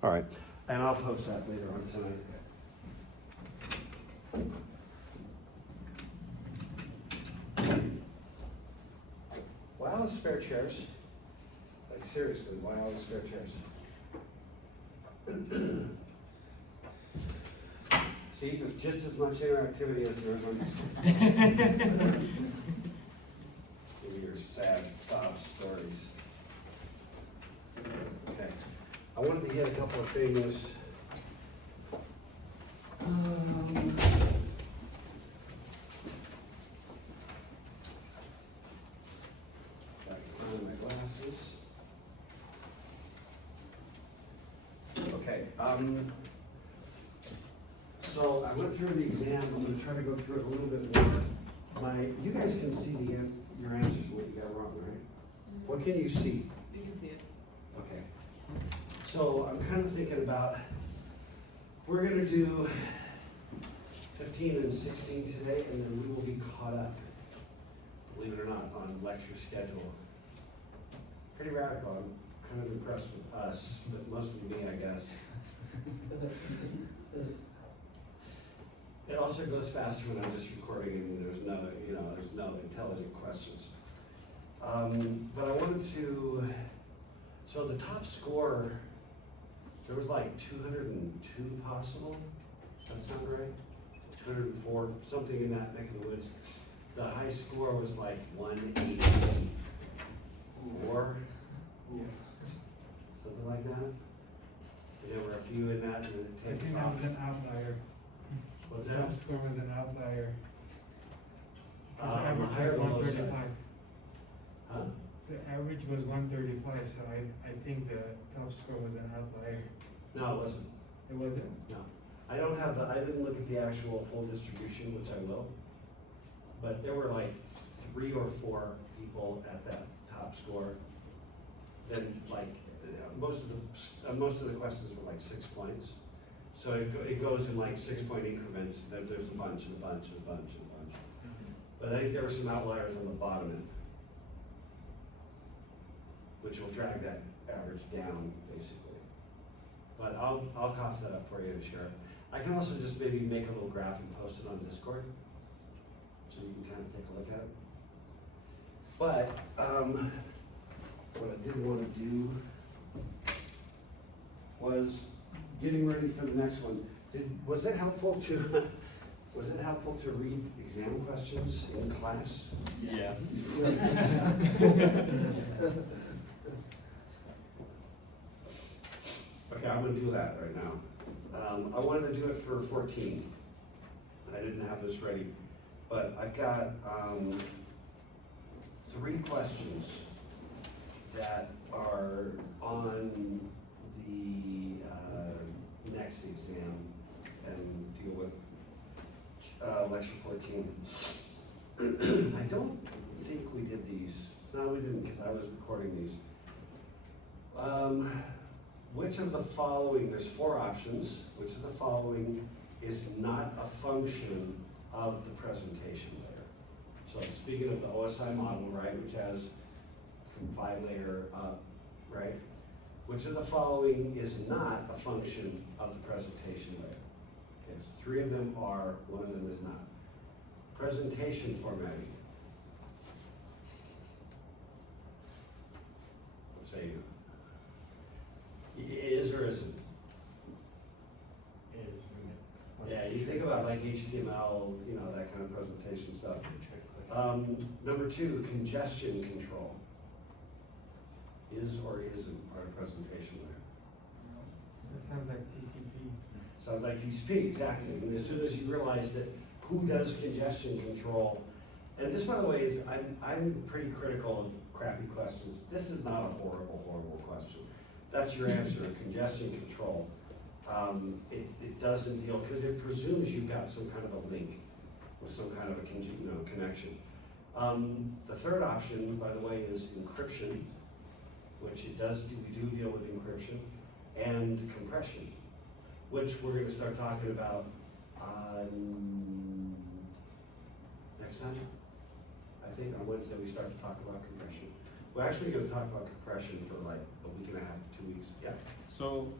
All right, and I'll post that later on tonight. Why all the spare chairs? Like seriously, why all the spare chairs? See, there's just as much interactivity as there is on this. Give me your sad sob stories. Okay, I wanted to hit a couple of things. Back on my glasses. Okay, so I went through the exam. I'm going to try to go through it a little bit more. You guys can see your answers, what you got wrong, right? What can you see? You can see it. Okay. So I'm kind of thinking about, we're going to do 15 and 16 today, and then we will be caught up, believe it or not, on lecture schedule. Pretty radical. I'm kind of impressed with us, but mostly me, I guess. It also goes faster when I'm just recording and there's no intelligent questions. But I wanted to, so the top score, there was like 202 possible. Does that sound right? 204, something in that neck of the woods. The high score was like 184, something like that. There were a few in that, and it I takes think that off. was an outlier. What's The that? top score was an outlier. The The average higher was or low side? 135. Huh? The average was 135, so I think the top score was an outlier. No, it wasn't. It wasn't? No. I didn't look at the actual full distribution, which I will. But there were like 3 or 4 people at that top score. Then like, most of the questions were like 6 points. So it goes in like 6-point increments. Then there's a bunch and a bunch and a bunch and a bunch. But I think there were some outliers on the bottom end, which will drag that average down basically. But I'll cough that up for you and share it. I can also just maybe make a little graph and post it on Discord, so you can kind of take a look at it. But what I did want to do was getting ready for the next one. Was it helpful to read exam questions in class? Yes. Okay, I'm gonna do that right now. I wanted to do it for 14. I didn't have this ready, but I've got 3 questions that are on the next exam and deal with lecture 14. I don't think we did these. No, we didn't, because I was recording these. Which of the following, there's 4 options, which of the following is not a function of the presentation layer? So speaking of the OSI model, right, which has some 5-layer up, right? Which of the following is not a function of the presentation layer? Okay, so 3 of them are, 1 of them is not. Presentation formatting. What say you? Is or isn't? Yeah, you think about like HTML, that kind of presentation stuff. Number 2, congestion control. Is or isn't part of presentation layer? That sounds like TCP. Sounds like TCP, exactly. And as soon as you realize that who does congestion control, and this, by the way, is I'm pretty critical of crappy questions. This is not a horrible, horrible question. That's your answer, congestion control. It doesn't deal, because it presumes you've got some kind of a link with some kind of a connection. The third option, by the way, is encryption, which we do deal with encryption, and compression, which we're going to start talking about next time. I think on Wednesday we start to talk about compression. We're actually going to talk about compression for like a week and a half to 2 weeks. Yeah. So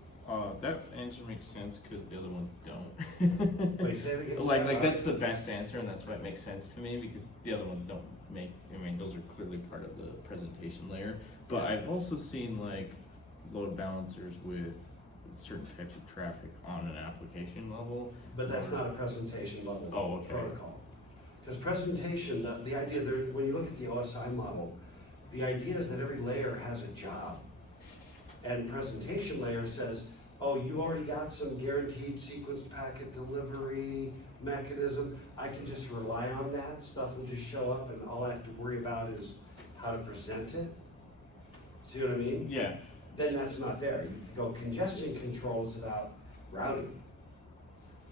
That answer makes sense because the other ones don't. Wait, say it again. Like that's the best answer, and that's why it makes sense to me because the other ones don't make. I mean, those are clearly part of the presentation layer. But I've also seen like load balancers with certain types of traffic on an application level. But that's not a presentation level Oh, okay. protocol. Because presentation, the idea there, when you look at the OSI model, the idea is that every layer has a job. And presentation layer says, oh, you already got some guaranteed sequenced packet delivery mechanism. I can just rely on that. Stuff will just show up and all I have to worry about is how to present it. See what I mean? Yeah. Then that's not there. You go congestion control is about routing.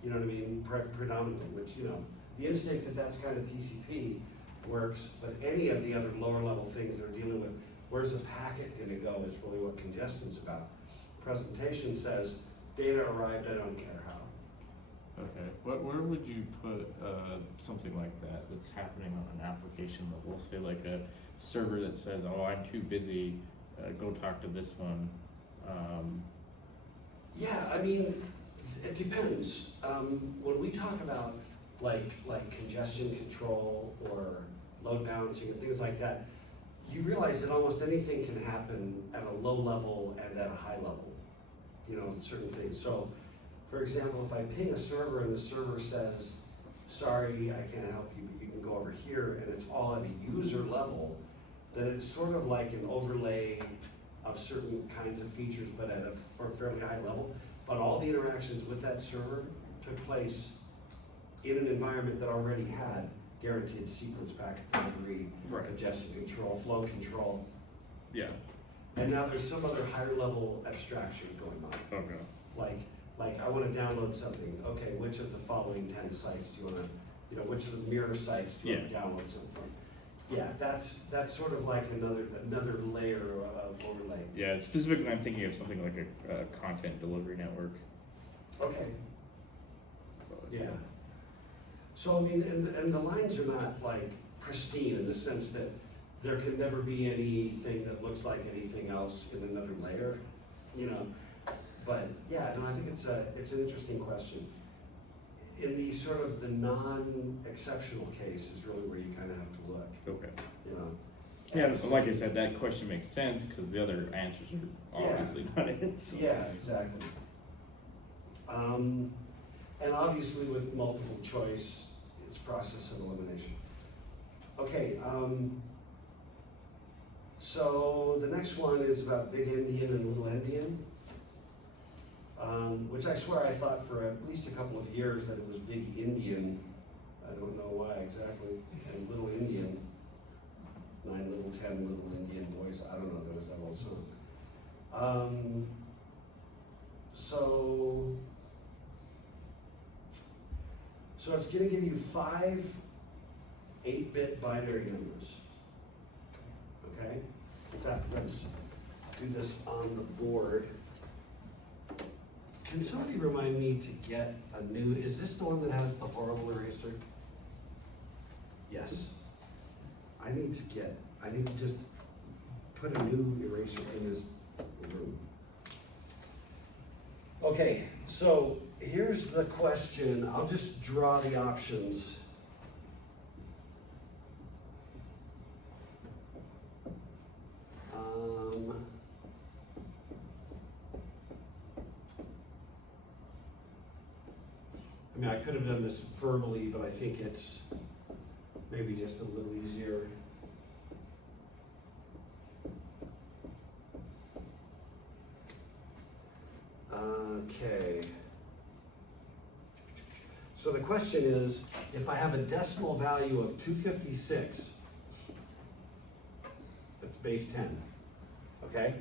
You know what I mean? Predominantly, which, you know, the instinct that that's kind of TCP works, but any of the other lower level things they're dealing with, where's a packet gonna go is really what congestion's about. Presentation says, data arrived, I don't care how. Okay. Where would you put something like that that's happening on an application level? Say like a server that says, "Oh, I'm too busy. Go talk to this one." Yeah, I mean, it depends. When we talk about like congestion control or load balancing and things like that, you realize that almost anything can happen at a low level and at a high level. You know, certain things. So, for example, if I ping a server and the server says, sorry, I can't help you, but you can go over here, and it's all at a user level, then it's sort of like an overlay of certain kinds of features, but at a fairly high level. But all the interactions with that server took place in an environment that already had guaranteed sequence packet delivery, congestion control, flow control. Yeah. And now there's some other higher level abstraction going on. Okay. Like I want to download something. Okay, which of the following 10 sites do you want to, you know, which of the mirror sites do you want to download something from? Yeah, that's sort of like another layer of overlay. Yeah, specifically I'm thinking of something like a content delivery network. Okay. Yeah. So I mean, and the lines are not like pristine in the sense that there can never be anything that looks like anything else in another layer, you know. But yeah, no, I think it's an interesting question. In the sort of the non-exceptional case is really where you kind of have to look. Okay. You know. Yeah, but like I said, that question makes sense because the other answers are obviously not it. So. Yeah, exactly. And obviously with multiple choice, it's process of elimination. Okay, so the next one is about Big Endian and Little Endian, which I swear I thought for at least a couple of years that it was Big Indian. I don't know why exactly. And Little Indian, 9 little 10 little Indian boys. I don't know, there was that old song. So it's going to give you 5 8-bit binary numbers. Okay? In fact, let's do this on the board. Can somebody remind me to get a new, is this the one that has the horrible eraser? Yes. I need to just put a new eraser in this room. Okay, so here's the question. I'll just draw the options. I mean, I could have done this verbally, but I think it's maybe just a little easier. Okay. So the question is, if I have a decimal value of 256, that's base 10, okay?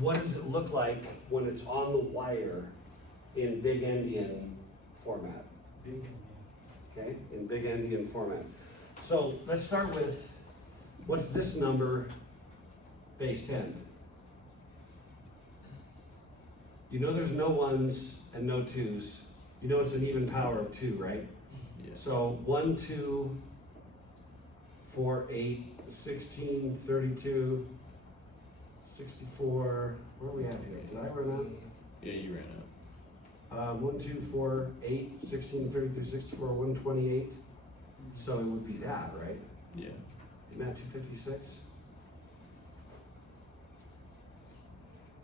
What does it look like when it's on the wire in Big Endian format? Big Endian. Okay, in Big Endian format. So let's start with, what's this number, base 10? You know there's no 1s and no 2s. You know it's an even power of 2, right? Yeah. So 1, 2, 4, 8, 16, 32, 64, where are we at here? Did I run out? Yeah, you ran out. 1, 2, 4, 8, 16, 32, 64, 128. So it would be that, right? Yeah. Isn't that 256?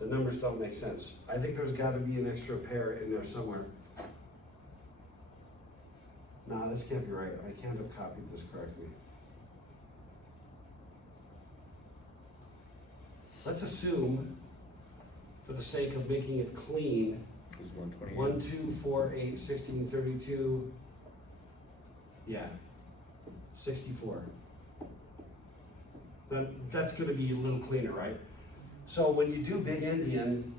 The numbers don't make sense. I think there's gotta be an extra pair in there somewhere. Nah, this can't be right. I can't have copied this correctly. Let's assume, for the sake of making it clean, It was 128. 1, 2, 4, 8, 16, 32, yeah, 64. That's gonna be a little cleaner, right? So when you do big endian,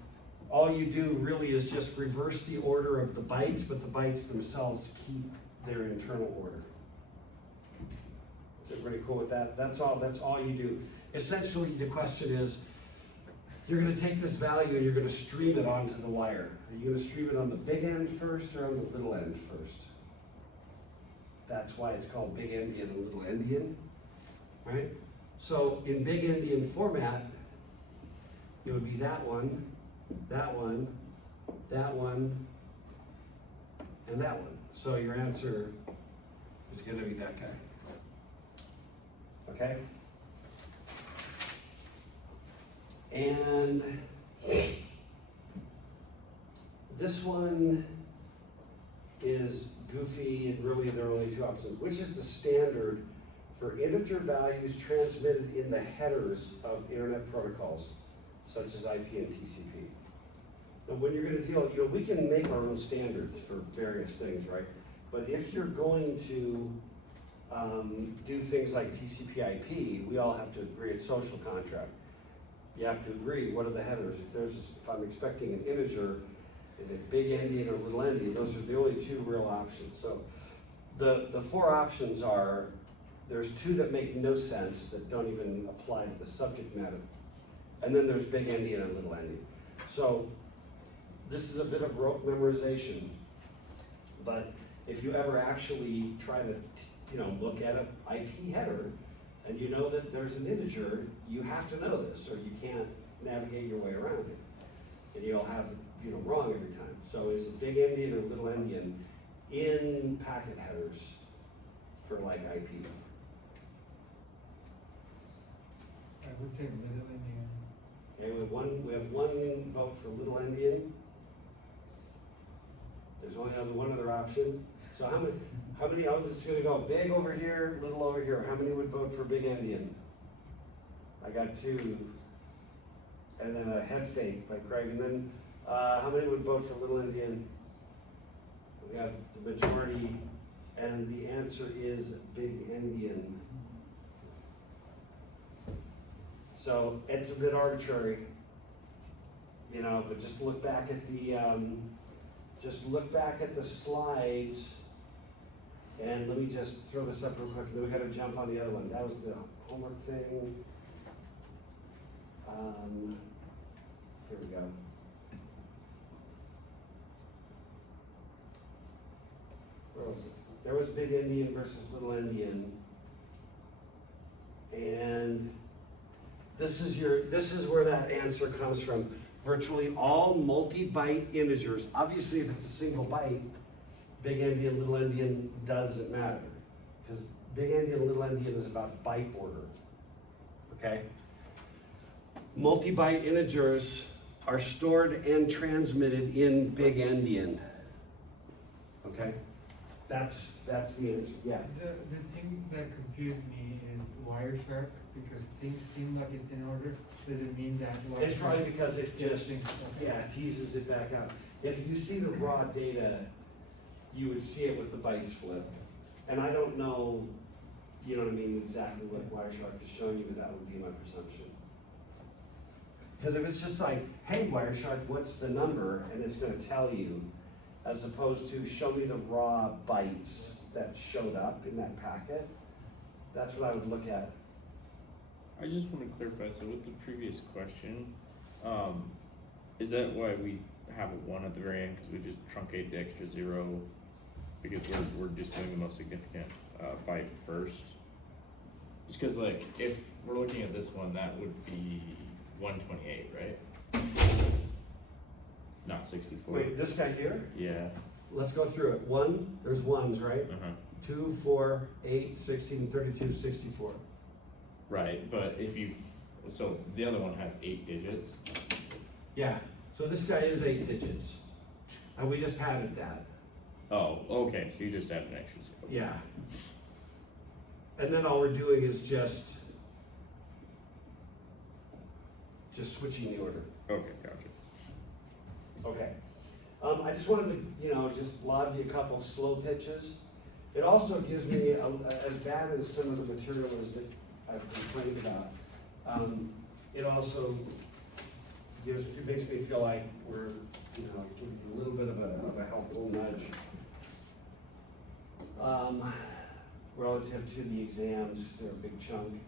all you do really is just reverse the order of the bytes, but the bytes themselves keep their internal order. Is everybody cool with that? That's all you do. Essentially, the question is, you're gonna take this value and you're gonna stream it onto the wire. Are you gonna stream it on the big end first or on the little end first? That's why it's called big endian and little endian, right? So in big endian format, it would be that one, that one, that one, and that one. So your answer is gonna be that guy. Okay? And this one is goofy, and really there are only two options. Which is the standard for integer values transmitted in the headers of internet protocols, such as IP and TCP? And when you're gonna deal, we can make our own standards for various things, right? But if you're going to do things like TCP IP, we all have to agree it's social contract. You have to agree, what are the headers? If I'm expecting an integer, is it big endian or little endian? Those are the only two real options. So the four options are, there's two that make no sense, that don't even apply to the subject matter. And then there's big endian and little endian. So this is a bit of rote memorization, but if you ever actually try to look at an IP header, and you know that there's an integer, you have to know this, or you can't navigate your way around it. And you'll have wrong every time. So is it big endian or little endian in packet headers for like IP? I would say little endian. Okay, we have one vote for little endian. There's only one other option. So how many, I'm just gonna go big over here, little over here. How many would vote for big endian? I got 2. And then a head fake by Craig. And then how many would vote for little endian? We have the majority, and the answer is big endian. So it's a bit arbitrary, but just look back at the slides, and let me just throw this up real quick, and then we gotta jump on the other one. That was the homework thing. Here we go. Where was it? There was big endian versus little endian. And this is where that answer comes from. Virtually all multi-byte integers, obviously if it's a single byte, big endian, little endian doesn't matter. Because big endian, little endian is about byte order, okay? Multi-byte integers are stored and transmitted in big endian, okay? That's the answer, yeah. The thing that confused me is Wireshark, because things seem like it's in order. Does it mean that Wireshark? It's probably because it just, thinks, okay. teases it back out. If you see the raw data, you would see it with the bytes flipped. And I don't know, exactly what Wireshark is showing you, but that would be my presumption. Because if it's just like, hey Wireshark, what's the number? And it's gonna tell you, as opposed to show me the raw bytes that showed up in that packet, that's what I would look at. I just want to clarify, so with the previous question, is that why we have a 1 at the very end, because we just truncate the extra 0, because we're just doing the most significant byte first? Just because, like, if we're looking at this one, that would be 128, right? Not 64. Wait, this guy here? Yeah. Let's go through it. One, there's ones, right? 2, 4, 8, 16, 32, 64. Right, but if you, so the other one has 8 digits. Yeah, so this guy is 8 digits. And we just padded that. Oh, okay, so you just add an extra 0. Yeah. And then all we're doing is just switching the order. Okay, gotcha. Okay. I just wanted to, just lob you a couple slow pitches. It also gives me, as bad as some of the material is that I've complained about, it also makes me feel like we're, giving you a little bit of a helpful nudge. Relative to the exams, 'cause they're a big chunk.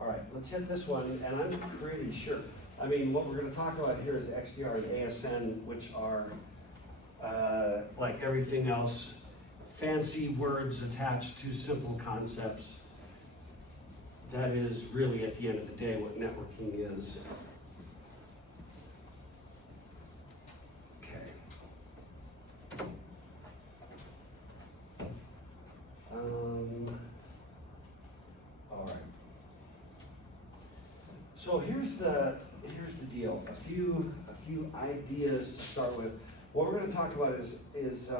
All right, let's hit this one, and I'm pretty sure. I mean, what we're gonna talk about here is XDR and ASN, which are, like everything else, fancy words attached to simple concepts. That is really, at the end of the day, what networking is. Okay. All right. So here's the deal. A few ideas to start with. What we're going to talk about is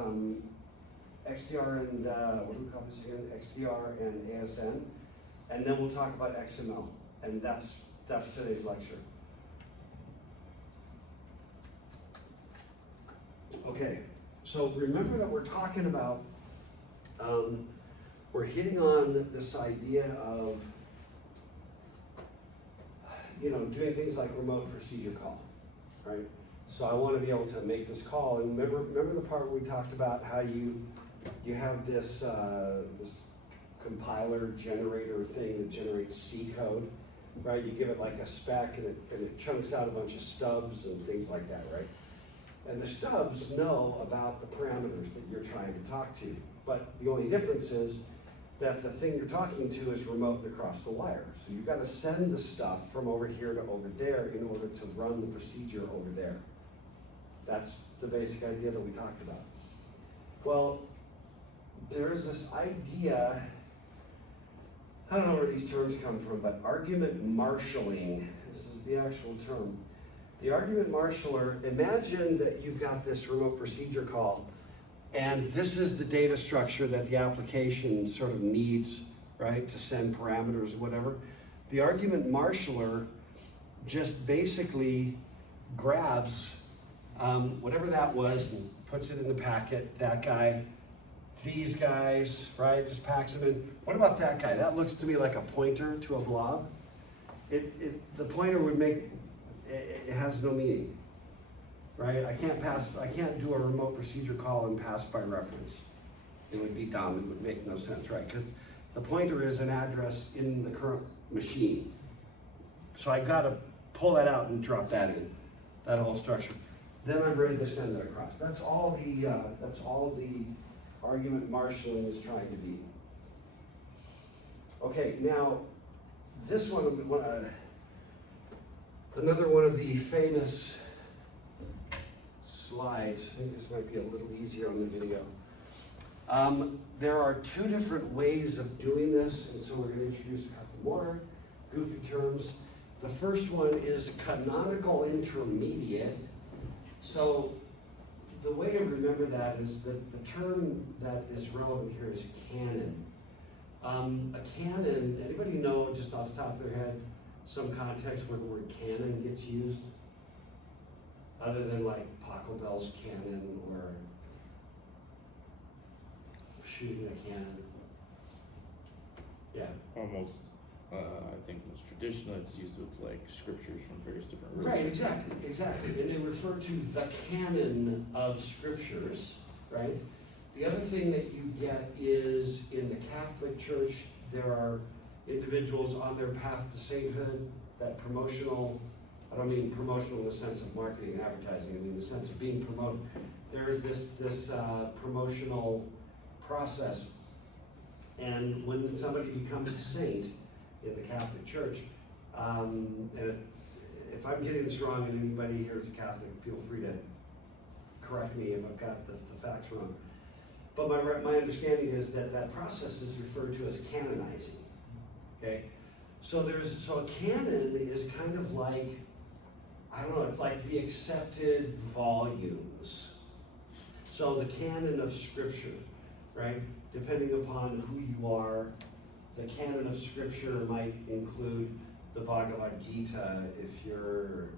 XDR and what do we call this again? XDR and ASN, and then we'll talk about XML, and that's today's lecture. Okay. So remember that we're talking about. We're hitting on this idea of, doing things like remote procedure call, right? So I want to be able to make this call, and remember the part where we talked about how you have this this compiler generator thing that generates C code, right? You give it like a spec, and it chunks out a bunch of stubs and things like that, right? And the stubs know about the parameters that you're trying to talk to, but the only difference is that the thing you're talking to is remote across the wire. So you've got to send the stuff from over here to over there in order to run the procedure over there. That's the basic idea that we talked about. Well, there's this idea, I don't know where these terms come from, but argument marshaling, this is the actual term. The argument marshaller, imagine that you've got this remote procedure call, and this is the data structure that the application sort of needs, right, to send parameters, whatever. The argument marshaller just basically grabs whatever that was and puts it in the packet, that guy, these guys, right, just packs them in. What about that guy? That looks to me like a pointer to a blob. The pointer would make, it has no meaning. Right? I can't do a remote procedure call and pass by reference. It would be dumb, it would make no sense, right? Because the pointer is an address in the current machine. So I gotta pull that out and drop that in, that whole structure. Then I'm ready to send it across. That's all the argument marshalling is trying to be. Okay, now this one, another one of the famous slides. I think this might be a little easier on the video. There are 2 different ways of doing this, and so we're going to introduce a couple more goofy terms. The first one is canonical intermediate. So the way to remember that is that the term that is relevant here is canon. A canon, anybody know just off the top of their head some context where the word canon gets used? Other than like Pachelbel's cannon or shooting a cannon. Yeah. Almost, I think most traditional, it's used with like scriptures from various different Right, religions. exactly. And they refer to the canon of scriptures, right? The other thing that you get is in the Catholic Church, there are individuals on their path to sainthood, that promotional, I don't mean promotional in the sense of marketing and advertising, I mean in the sense of being promoted. There's this promotional process. And when somebody becomes a saint, in the Catholic Church. And if I'm getting this wrong and anybody here is a Catholic, feel free to correct me if I've got the facts wrong. But my understanding is that that process is referred to as canonizing, okay? So a canon is kind of like, I don't know, it's like the accepted volumes. So the canon of Scripture, right? Depending upon who you are, the canon of Scripture might include the Bhagavad Gita if you're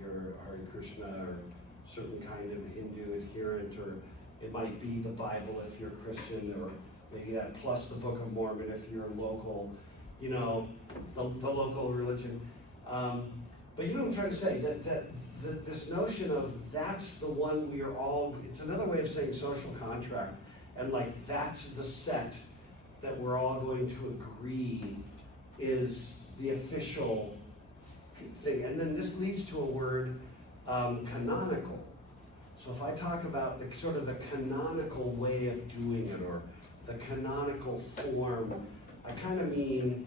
Hare Krishna or certain kind of Hindu adherent, or it might be the Bible if you're Christian, or maybe that plus the Book of Mormon if you're local, the local religion. But you know what I'm trying to say, that this notion of that's the one we are all, it's another way of saying social contract, and like that's the set that we're all going to agree is the official thing. And then this leads to a word, canonical. So if I talk about the sort of the canonical way of doing it, or the canonical form, I kind of mean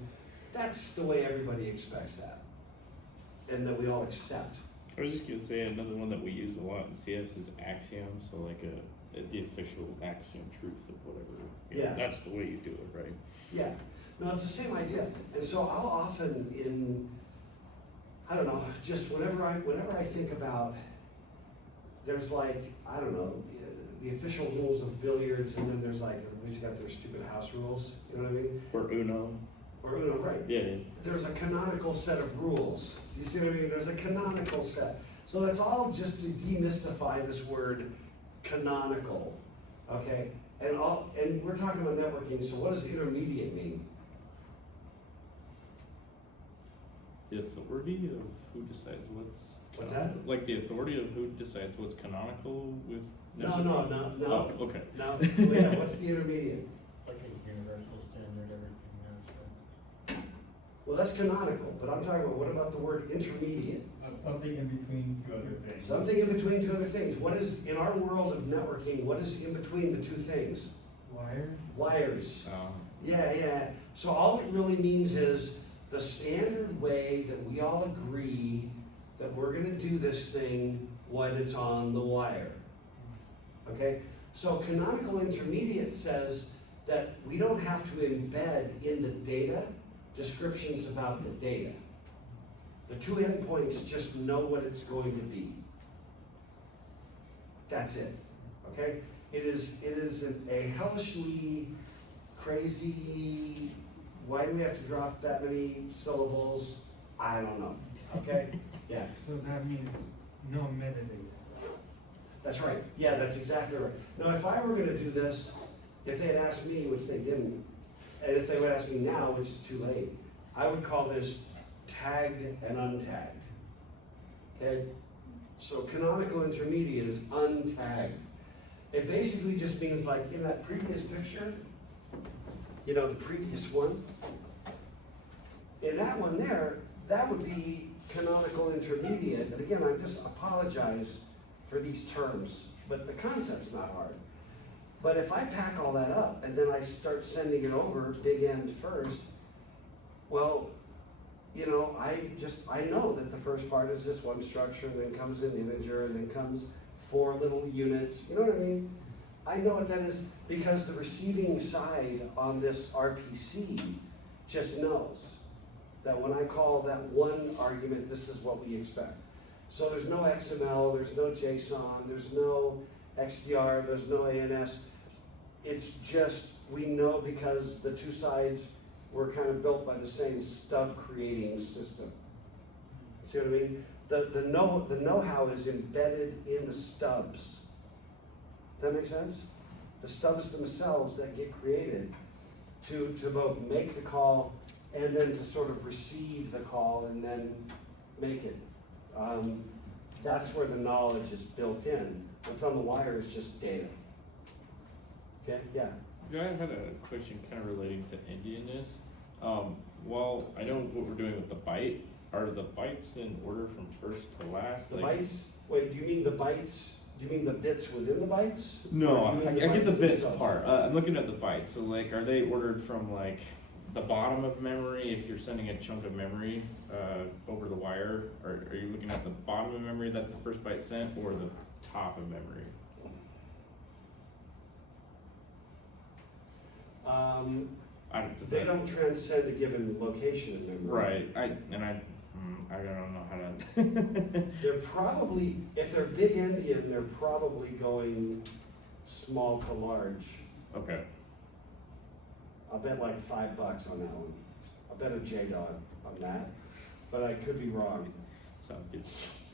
that's the way everybody expects that, and that we all accept. I was just gonna say another one that we use a lot in CS is axiom, so like the official axiom truth of whatever. Yeah. That's the way you do it, right? Yeah, no, it's the same idea. And so I'll often just whenever I think about, there's like, I don't know, the official rules of billiards, and then there's like, everybody's got their stupid house rules, you know what I mean? Or Uno. Or Uno, right. Yeah. There's a canonical set of rules. You see what I mean? There's a canonical set. So that's all just to demystify this word canonical, okay? And we're talking about networking, so what does intermediate mean? The authority of who decides what's What's that? Like the authority of who decides what's canonical with No. Oh, okay. No, yeah, what's the intermediate? Like a universal standard, everything else, right? Well, that's canonical, but I'm talking about, what about the word intermediate? Something in between two other things. Something in between two other things. What is, in our world of networking, what is in between the two things? Wires? Wires. Yeah. So all it really means is the standard way that we all agree that we're gonna do this thing when it's on the wire. Okay? So canonical intermediate says that we don't have to embed in the data descriptions about the data. The two endpoints just know what it's going to be. That's it, okay? It is a hellishly crazy, why do we have to drop that many syllables? I don't know, okay? Yeah, So that means no metadata. that's right. Yeah, that's exactly right. Now, if I were gonna do this, if they had asked me, which they didn't, and if they would ask me now, which is too late, I would call this tagged and untagged. Okay? So canonical intermediate is untagged. It basically just means, like in that previous picture, the previous one, in that one there, that would be canonical intermediate. And again, I just apologize for these terms, but the concept's not hard. But if I pack all that up and then I start sending it over, big end first, well, I know that the first part is this one structure, and then comes an integer, and then comes 4 little units. You know what I mean? I know what that is because the receiving side on this RPC just knows that when I call that one argument, this is what we expect. So there's no XML, there's no JSON, there's no XDR, there's no ANS. It's just, we know because the two sides were kind of built by the same stub creating system. See what I mean? The know-how is embedded in the stubs. Does that make sense? The stubs themselves that get created to both make the call and then to sort of receive the call and then make it. That's where the knowledge is built in. What's on the wire is just data. Okay, yeah. I had a question kind of relating to Indianness. Well, I know what we're doing with the byte. Are the bytes in order from first to last? The bytes, wait, do you mean the bytes, do you mean the bits within the bytes? No, Or do you I mean get the bits themselves? part. I'm looking at the bytes. So like, are they ordered from like the bottom of memory, if you're sending a chunk of memory, over the wire, are you looking at the bottom of memory, that's the first byte sent, or the top of memory? They don't transcend a given location in memory. Right, I don't know how to. They're probably, if they're big endian, they're probably going small to large. Okay, I'll bet like $5 on that one. I'll bet a JDOT on that, but I could be wrong. sounds good.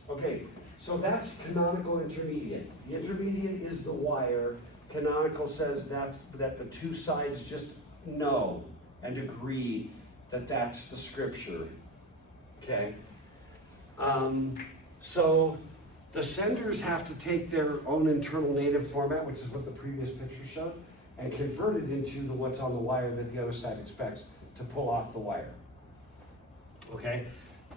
Okay, so that's canonical intermediate. The intermediate is the wire. Canonical says that the two sides just know and agree that that's the scripture. Okay? So the senders have to take their own internal native format, which is what the previous picture showed, and convert it into what's on the wire that the other side expects to pull off the wire. Okay?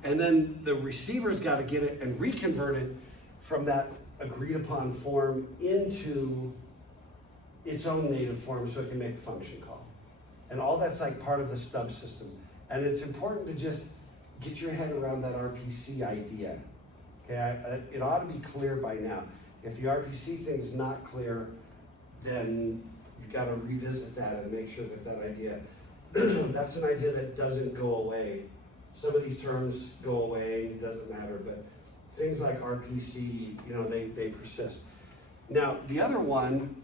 And then the receiver's got to get it and reconvert it from that agreed upon form into its own native form so it can make a function call. And all that's like part of the stub system. And it's important to just get your head around that RPC idea. Okay, it ought to be clear by now. If the RPC thing's not clear, then you've got to revisit that and make sure that that idea, that's an idea that doesn't go away. Some of these terms go away, it doesn't matter, but things like RPC, you know, they persist. Now, the other one,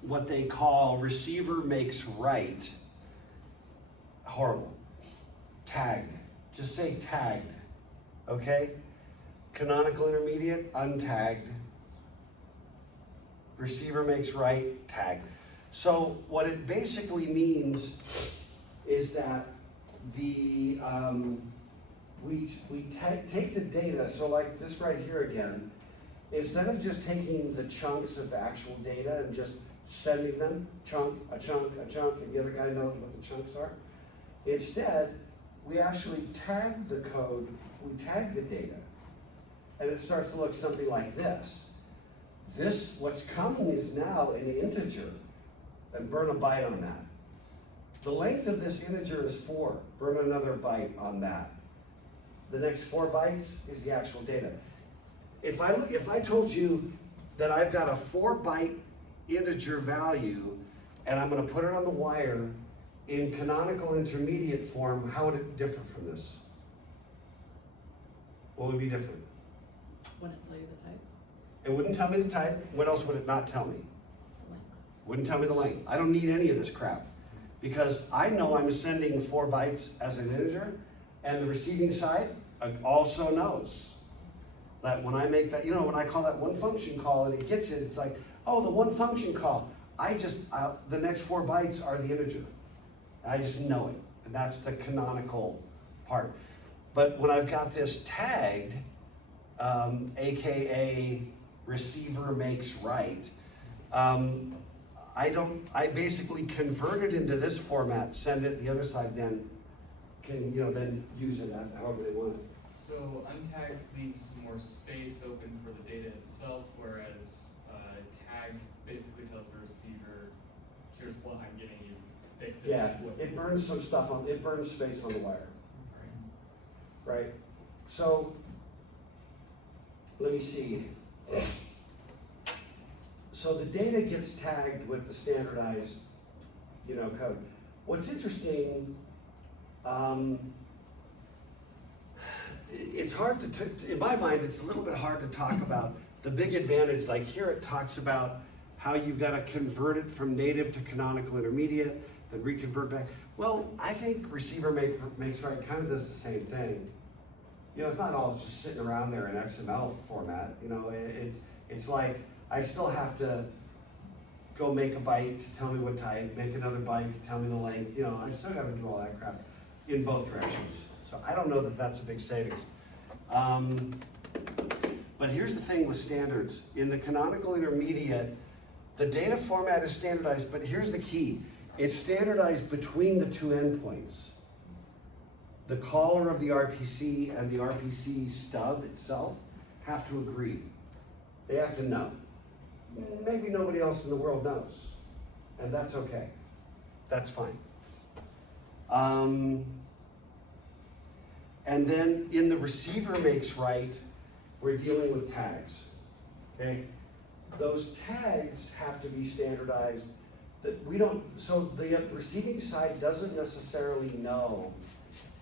what they call receiver makes write, horrible. Tagged, just say tagged, okay? Canonical intermediate, untagged. Receiver makes write, tagged. So what it basically means is that the we take the data, so like this right here again, instead of just taking the chunks of actual data and just sending them, chunk, a chunk, a chunk, and the other guy knows what the chunks are, instead, we actually tag the code, we tag the data, and it starts to look something like this. This, what's coming is now an integer, and burn a byte on that. The length of this integer is 4, burn another byte on that. The next 4 bytes is the actual data. If I told you that I've got a 4-byte integer value, and I'm gonna put it on the wire in canonical intermediate form, how would it differ from this? What would be different? Wouldn't tell you the type. It wouldn't tell me the type. What else would it not tell me? Length. Wouldn't tell me the length. I don't need any of this crap because I know I'm sending 4 bytes as an integer, and the receiving side also knows that when I make that, you know, when I call that one function call and it gets it, it's like, oh, the one function call. The next 4 bytes are the integer. I just know it, and that's the canonical part. But when I've got this tagged, AKA receiver makes write, I basically convert it into this format, send it, the other side then can, you know, then use it however they want it. So untagged leaves more space open for the data itself, whereas tagged basically tells the receiver, here's what I'm getting you, fix it. Yeah, with what it burns some stuff on, it burns space on the wire, Right. right? So, let me see. So the data gets tagged with the standardized, you know, code. What's interesting, it's hard to, in my mind, it's a little bit hard to talk about the big advantage. Like here it talks about how you've got to convert it from native to canonical intermediate, then reconvert back. Well, I think receiver makes write kind of does the same thing. You know, it's not all just sitting around there in XML format. You know, it's like I still have to go make a byte to tell me what type, make another byte to tell me the length. You know, I still got to do all that crap in both directions. So I don't know that that's a big savings. But here's the thing with standards. In the canonical intermediate, the data format is standardized, but here's the key. It's standardized between the 2 endpoints. The caller of the RPC and the RPC stub itself have to agree. They have to know. Maybe nobody else in the world knows. And that's okay. That's fine. And then in the receiver makes right, we're dealing with tags, okay? Those tags have to be standardized. That we don't, so the receiving side doesn't necessarily know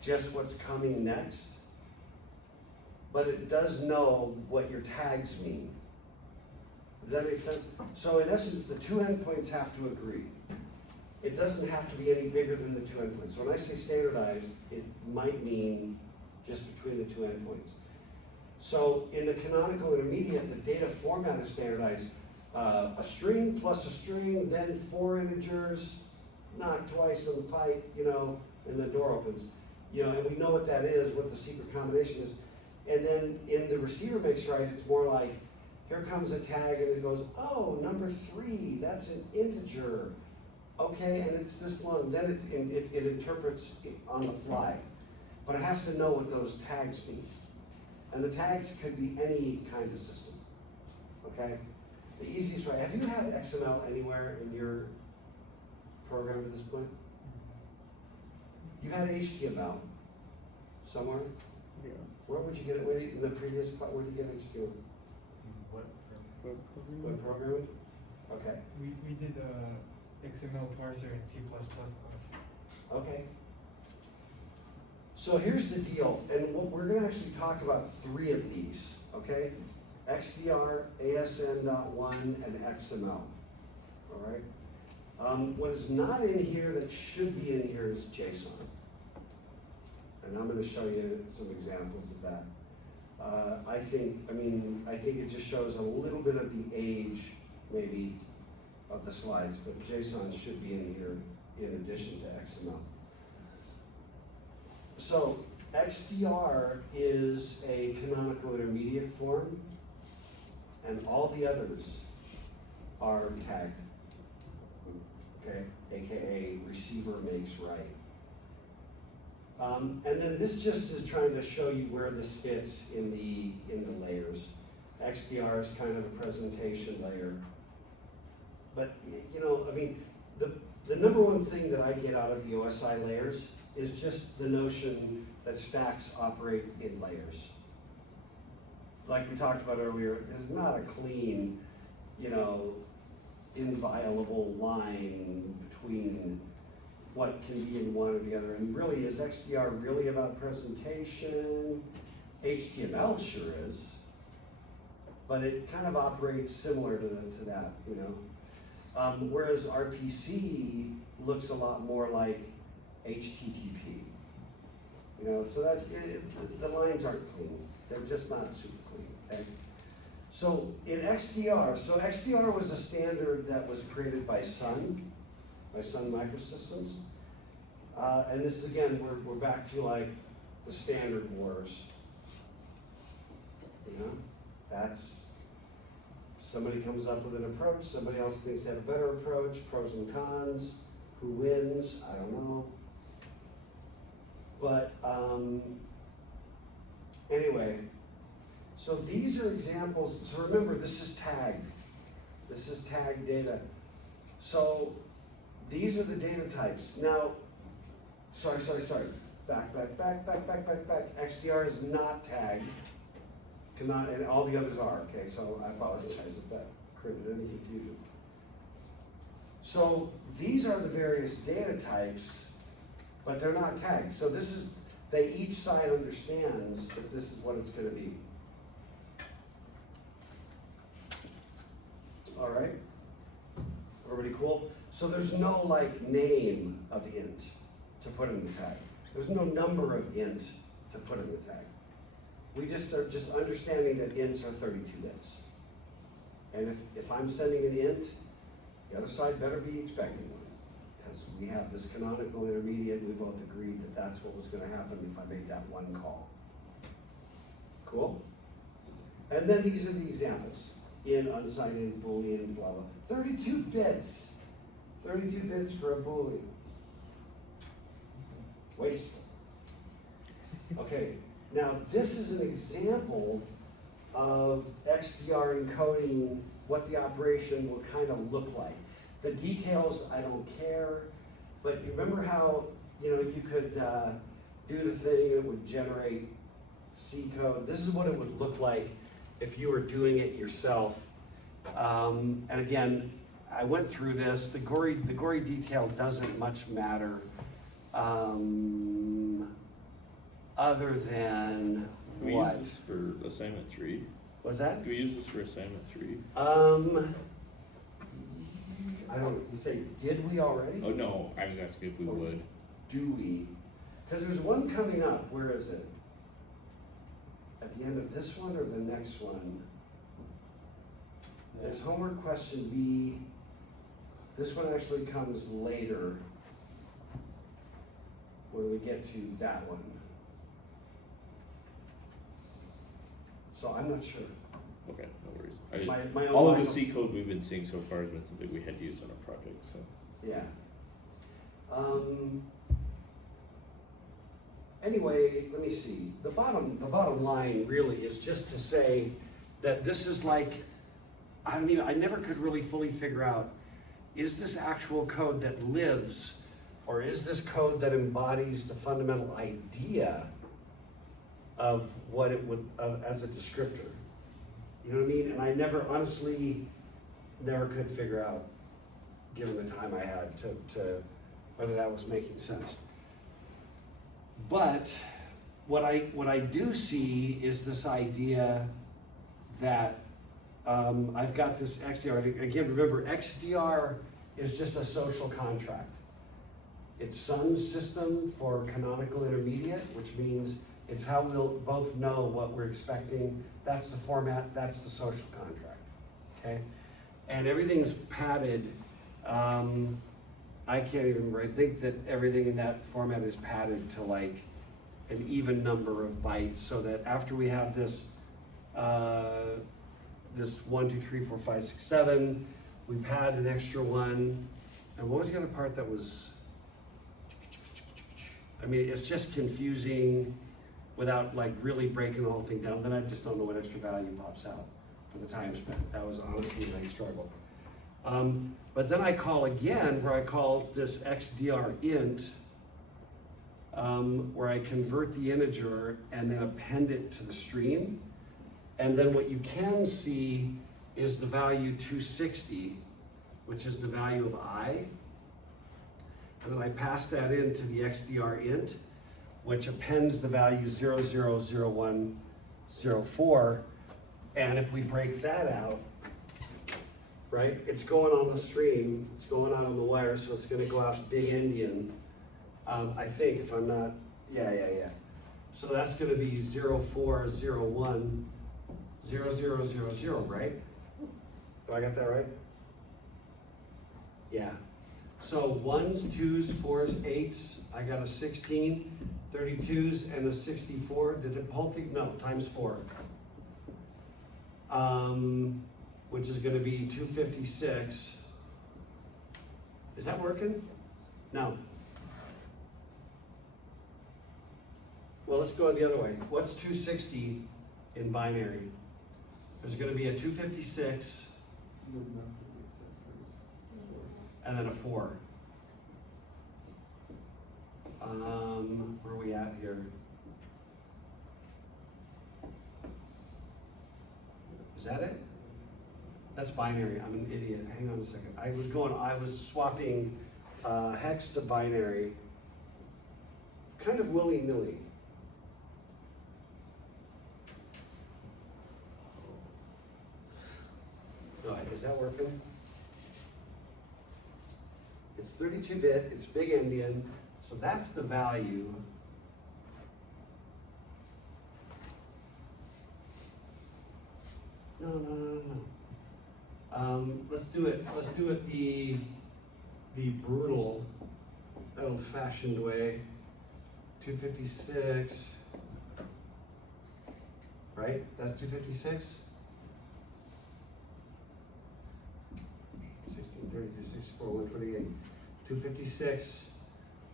just what's coming next, but it does know what your tags mean. Does that make sense? So in essence, the two endpoints have to agree. It doesn't have to be any bigger than the two endpoints. When I say standardized, it might mean just between the two endpoints. So in the canonical intermediate, the data format is standardized. A string plus a string, then 4 integers, not twice on the pipe, and the door opens. And we know what that is, what the secret combination is. And then in the receiver makes right, it's more like, here comes a tag and it goes, oh, number 3, that's an integer. Okay, and it's this long. Then it interprets it on the fly. But it has to know what those tags mean. And the tags could be any kind of system, okay? The easiest way, have you had XML anywhere in your program at this point? You had HTML somewhere? Yeah. Where would you get it, in the previous class, where did you get HTML? Web programming? Okay, We did a XML parser in C++ class. okay. So here's the deal, and we're gonna actually talk about 3 of these, okay? Xdr, ASN.1, and XML, all right? What is not in here that should be in here is JSON. And I'm gonna show you some examples of that. I think it just shows a little bit of the age, maybe, of the slides, but JSON should be in here in addition to XML. So XDR is a canonical intermediate form, and all the others are tagged, okay? AKA receiver makes right. And then this just is trying to show you where this fits in the layers. XDR is kind of a presentation layer. But the number one thing that I get out of the OSI layers is just the notion that stacks operate in layers. Like we talked about earlier, there's not a clean, inviolable line between what can be in one or the other. And really, is XDR really about presentation? HTML sure is, but it kind of operates similar to that, whereas RPC looks a lot more like HTTP. So that the lines aren't clean. They're just not super clean. Okay? So in XDR, XDR was a standard that was created by Sun Microsystems. And this is, again, we're back to like the standard wars. That's, somebody comes up with an approach, somebody else thinks they have a better approach, pros and cons, who wins, I don't know. But anyway, so these are examples. So remember, this is tagged. This is tagged data. So these are the data types. Now, sorry. Back. XDR is not tagged. And all the others are, okay? So I apologize if that created any confusion. So these are the various data types, but they're not tagged. So each side understands that this is what it's gonna be. All right? Everybody cool? So there's no name of int to put in the tag. There's no number of int to put in the tag. We just are just understanding that ints are 32 bits. And if I'm sending an int, the other side better be expecting one. Because we have this canonical intermediate, we both agreed that that's what was gonna happen if I made that one call. Cool? And then these are the examples. In, unsigned, Boolean, blah, blah. 32 bits. 32 bits for a Boolean. Wasteful. Okay, now this is an example of Xdr encoding what the operation will kind of look like. The details, I don't care, but you remember how you know, you could do the thing, it would generate C code. This is what it would look like if you were doing it yourself. And again, I went through this. The gory detail doesn't much matter, other than Do we what? use this for assignment 3? What's that? Do we use this for assignment 3? I don't. You say did we already? Oh no, I was asking if we would. Do we? Because there's one coming up. Where is it? At the end of this one or the next one? There's homework question B. This one actually comes later when we get to that one. So I'm not sure. Okay, no worries. I just, My own all of the line C code we've been seeing so far has been something we had used on a project, so. Yeah. Anyway, let me see. The bottom line really is just to say that this is like, I never could really fully figure out, is this actual code that lives, or is this code that embodies the fundamental idea of what it would, as a descriptor? You know what I mean? And I never, honestly, never could figure out, given the time I had, to whether that was making sense. But what I do see is this idea that I've got this XDR. Again, remember, XDR is just a social contract. It's Sun's system for canonical intermediate, which means it's how we'll both know what we're expecting. That's the format, that's the social contract, okay? And everything's padded. I can't even remember. I think that everything in that format is padded to like an even number of bytes, so that after we have this, this 1, 2, 3, 4, 5, 6, 7, we pad an extra one. And what was the other part that was? I mean, it's just confusing without like really breaking the whole thing down. Then I just don't know what extra value pops out for the time spent. That was honestly my struggle. But then I call again, where I call this Xdr int, where I convert the integer and then append it to the stream. And then what you can see is the value 260, which is the value of I. And then I pass that into the Xdr int, which appends the value 000104. And if we break that out, right, it's going on the stream, it's going out on the wire, so it's gonna go out big endian. I think, if I'm not, yeah. So that's gonna be 0401 0000, right? Do I got that right? Yeah. So 1s, 2s, 4s, 8s, I got a 16, 32s, and a 64. Did the whole thing? No, times 4. Which is gonna be 256. Is that working? No. Well, let's go the other way. What's 260 in binary? There's gonna be a 256 and then a 4. Where are we at here? Is that it? That's binary. I'm an idiot. Hang on a second. I was swapping hex to binary kind of willy-nilly. All right, is that working? It's 32-bit, it's big endian, so that's the value. No. Let's do it the brutal, old-fashioned way. 256, right? That's 256? 16, 32, 64, 128. 256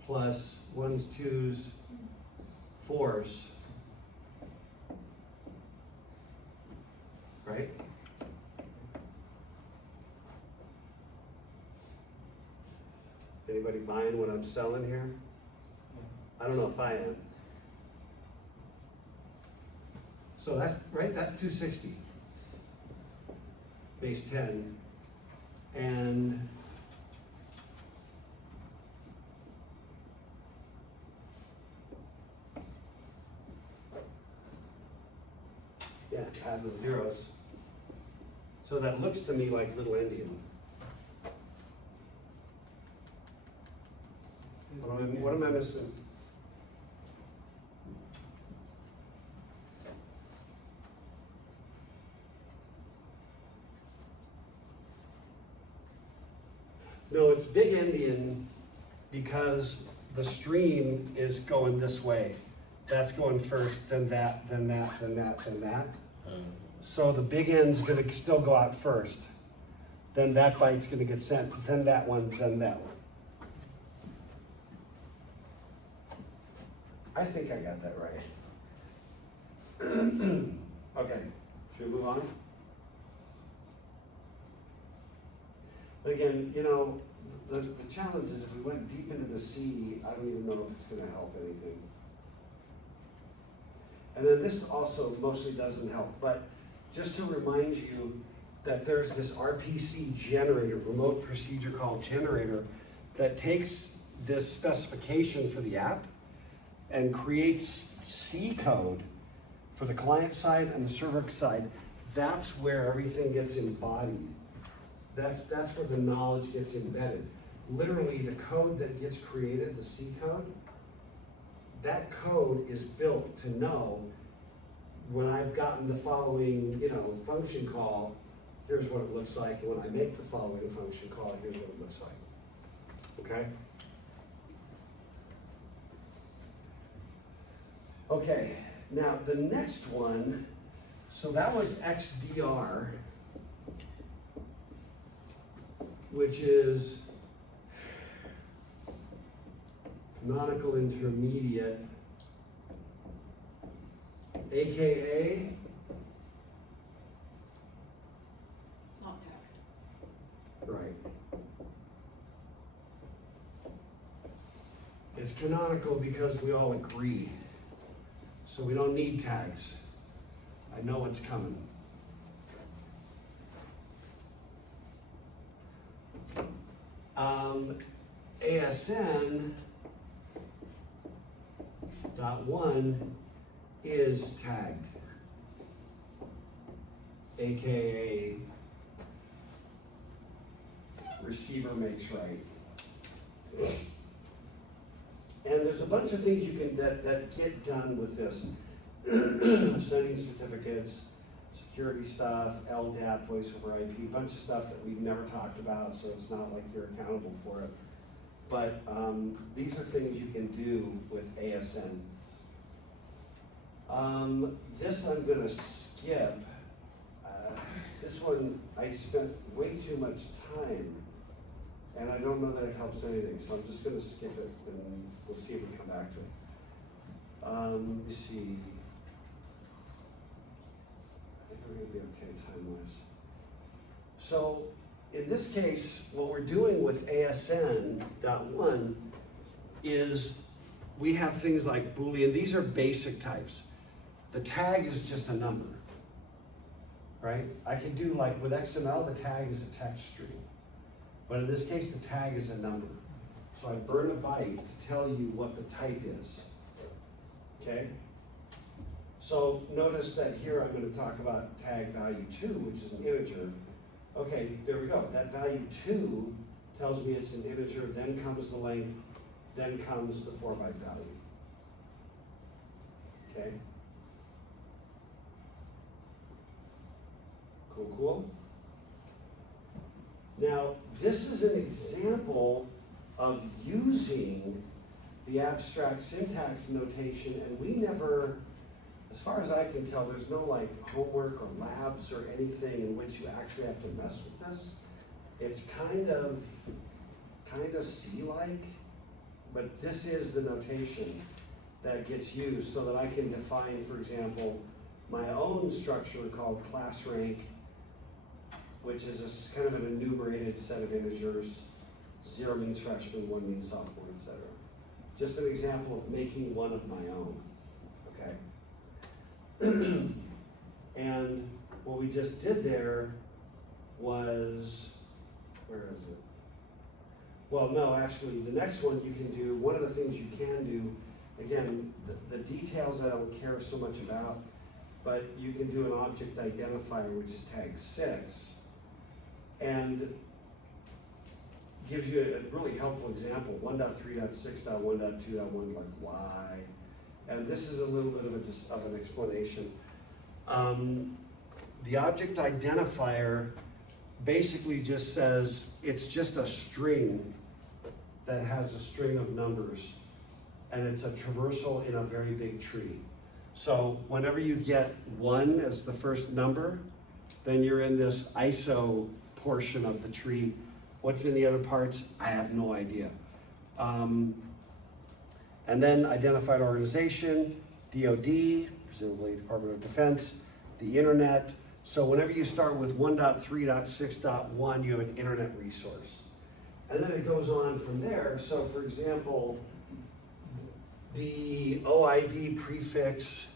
plus 1s, 2s, 4s. Right? Anybody buying what I'm selling here? I don't know if I am. So that's, right, that's 260. Base 10. And yeah, add the zeros. So that looks to me like Little Endian. What am I missing? No, it's Big Endian because the stream is going this way. That's going first, then that, then that, then that, then that. So the big end's gonna still go out first. Then that byte's gonna get sent, then that one, then that one. I think I got that right. Okay, should we move on? But again, you know, the challenge is if we went deep into the C, I don't even know if it's gonna help anything. And then this also mostly doesn't help, but just to remind you that there's this RPC generator, remote procedure call generator, that takes this specification for the app and creates C code for the client side and the server side. That's where everything gets embodied. That's where the knowledge gets embedded. Literally, the code that gets created, the C code, that code is built to know when I've gotten the following, you know, function call, here's what it looks like, and when I make the following function call, here's what it looks like. Okay? Okay, now the next one, so that was Xdr, which is canonical intermediate, AKA Not tagged. right. It's canonical because we all agree. So we don't need tags. I know what's coming. ASN.1 is tagged, AKA receiver makes right. And there's a bunch of things you can that get done with this. Sending certificates, security stuff, LDAP, voice over IP, a bunch of stuff that we've never talked about, so it's not like you're accountable for it. But these are things you can do with ASN. This I'm gonna skip. This one, I spent way too much time, and I don't know that it helps anything, so I'm just gonna skip it, and we'll see if we come back to it. Let me see. I think we're gonna be okay time-wise. So, in this case, what we're doing with ASN.1 is we have things like Boolean. These are basic types. The tag is just a number, right? I can do like with XML, the tag is a text string. But in this case, the tag is a number. So I burn a byte to tell you what the type is, okay? So notice that here I'm gonna talk about tag value 2, which is an integer. Okay, there we go. That value 2 tells me it's an integer, then comes the length, then comes the 4-byte value. Okay? Cool, cool. Now, this is an example of using the abstract syntax notation, and we never, as far as I can tell, there's no like homework or labs or anything in which you actually have to mess with this. It's kind of C-like, but this is the notation that gets used so that I can define, for example, my own structure called class rank, which is a kind of an enumerated set of integers. 0 means freshman, 1 means sophomore, etc. just an example of making one of my own, okay? And what we just did there was, where is it? Well, no, actually, the next one you can do, one of the things you can do, again, the details I don't care so much about, but you can do an object identifier, which is tag 6, and gives you a really helpful example, 1.3.6.1.2.1, like why, and this is a little bit of an explanation. The object identifier basically just says it's just a string that has a string of numbers, and it's a traversal in a very big tree. So whenever you get 1 as the first number, then you're in this ISO portion of the tree. What's in the other parts? I have no idea. And then identified organization, DoD, presumably Department of Defense, the internet. So whenever you start with 1.3.6.1, you have an internet resource. And then it goes on from there. So for example, the OID prefix,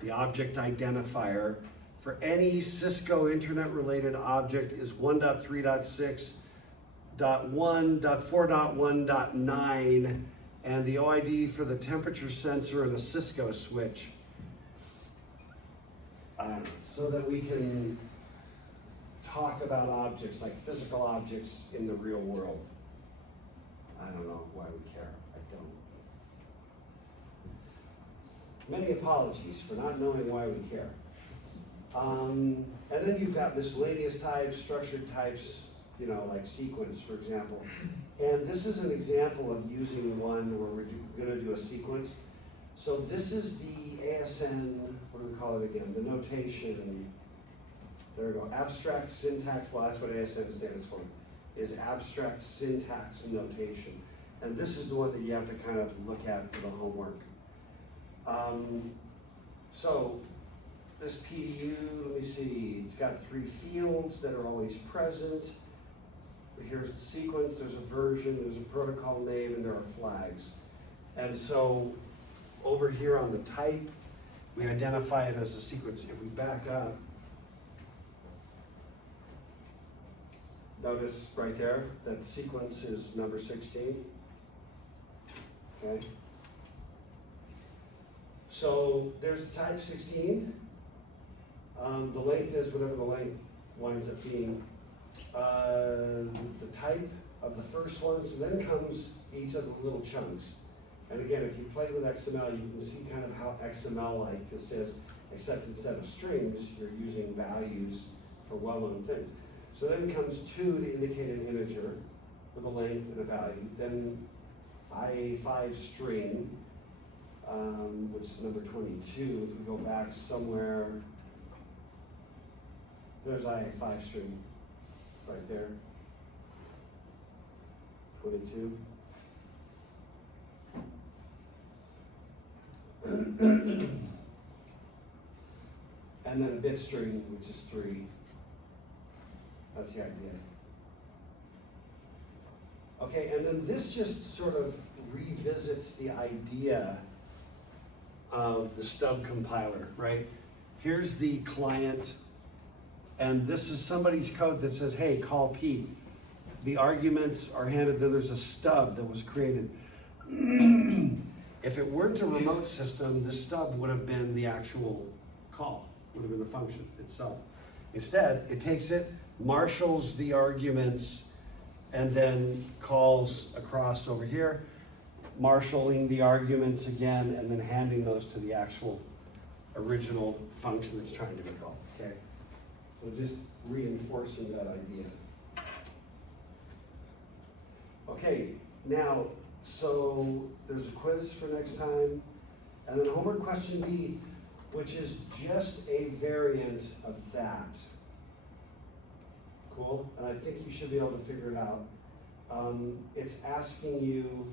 the object identifier, for any Cisco internet related object is 1.3.6.1.4.1.9, and the OID for the temperature sensor and a Cisco switch. So that we can talk about objects, like physical objects in the real world. I don't know why we care, I don't. Many apologies for not knowing why we care. And then you've got miscellaneous types, structured types, you know, like sequence, for example. And this is an example of using one where we're gonna do a sequence. So this is the ASN, what do we call it again? The notation, there we go, abstract syntax, well that's what ASN stands for, is abstract syntax notation. And this is the one that you have to kind of look at for the homework. So this PDU, let me see, it's got 3 fields that are always present. Here's the sequence, there's a version, there's a protocol name, and there are flags. And so over here on the type, we identify it as a sequence. If we back up, notice right there that sequence is number 16. Okay. So there's the type 16. The length is whatever the length winds up being. The type of the first one, so then comes each of the little chunks. And again, if you play with XML, you can see kind of how XML-like this is, except instead of strings, you're using values for well-known things. So then comes 2 to indicate an integer with a length and a value. Then IA5 string, which is number 22. If we go back somewhere, there's IA5 string right there, 22. And then a bit string, which is 3. That's the idea. Okay, and then this just sort of revisits the idea of the Stub Compiler, right? Here's the client, and this is somebody's code that says, hey, call Pete. The arguments are handed, then there's a stub that was created. If it weren't a remote system, the stub would have been the actual call, would have been the function itself. Instead, it takes it, marshals the arguments, and then calls across over here, marshaling the arguments again, and then handing those to the actual original function that's trying to be called, okay? So just reinforcing that idea. Okay, now, so there's a quiz for next time, and then homework question B, which is just a variant of that. Cool, and I think you should be able to figure it out. It's asking you,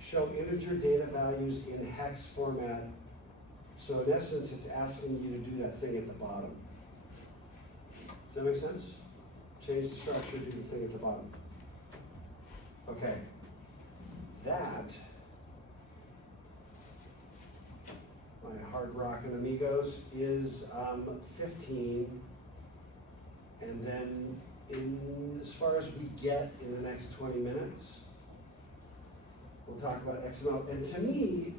show integer data values in hex format. So in essence, it's asking you to do that thing at the bottom. Does that make sense? Change the structure, do the thing at the bottom. Okay, that my hard rockin' amigos, is 15. And then as far as we get in the next 20 minutes, we'll talk about XML. And to me,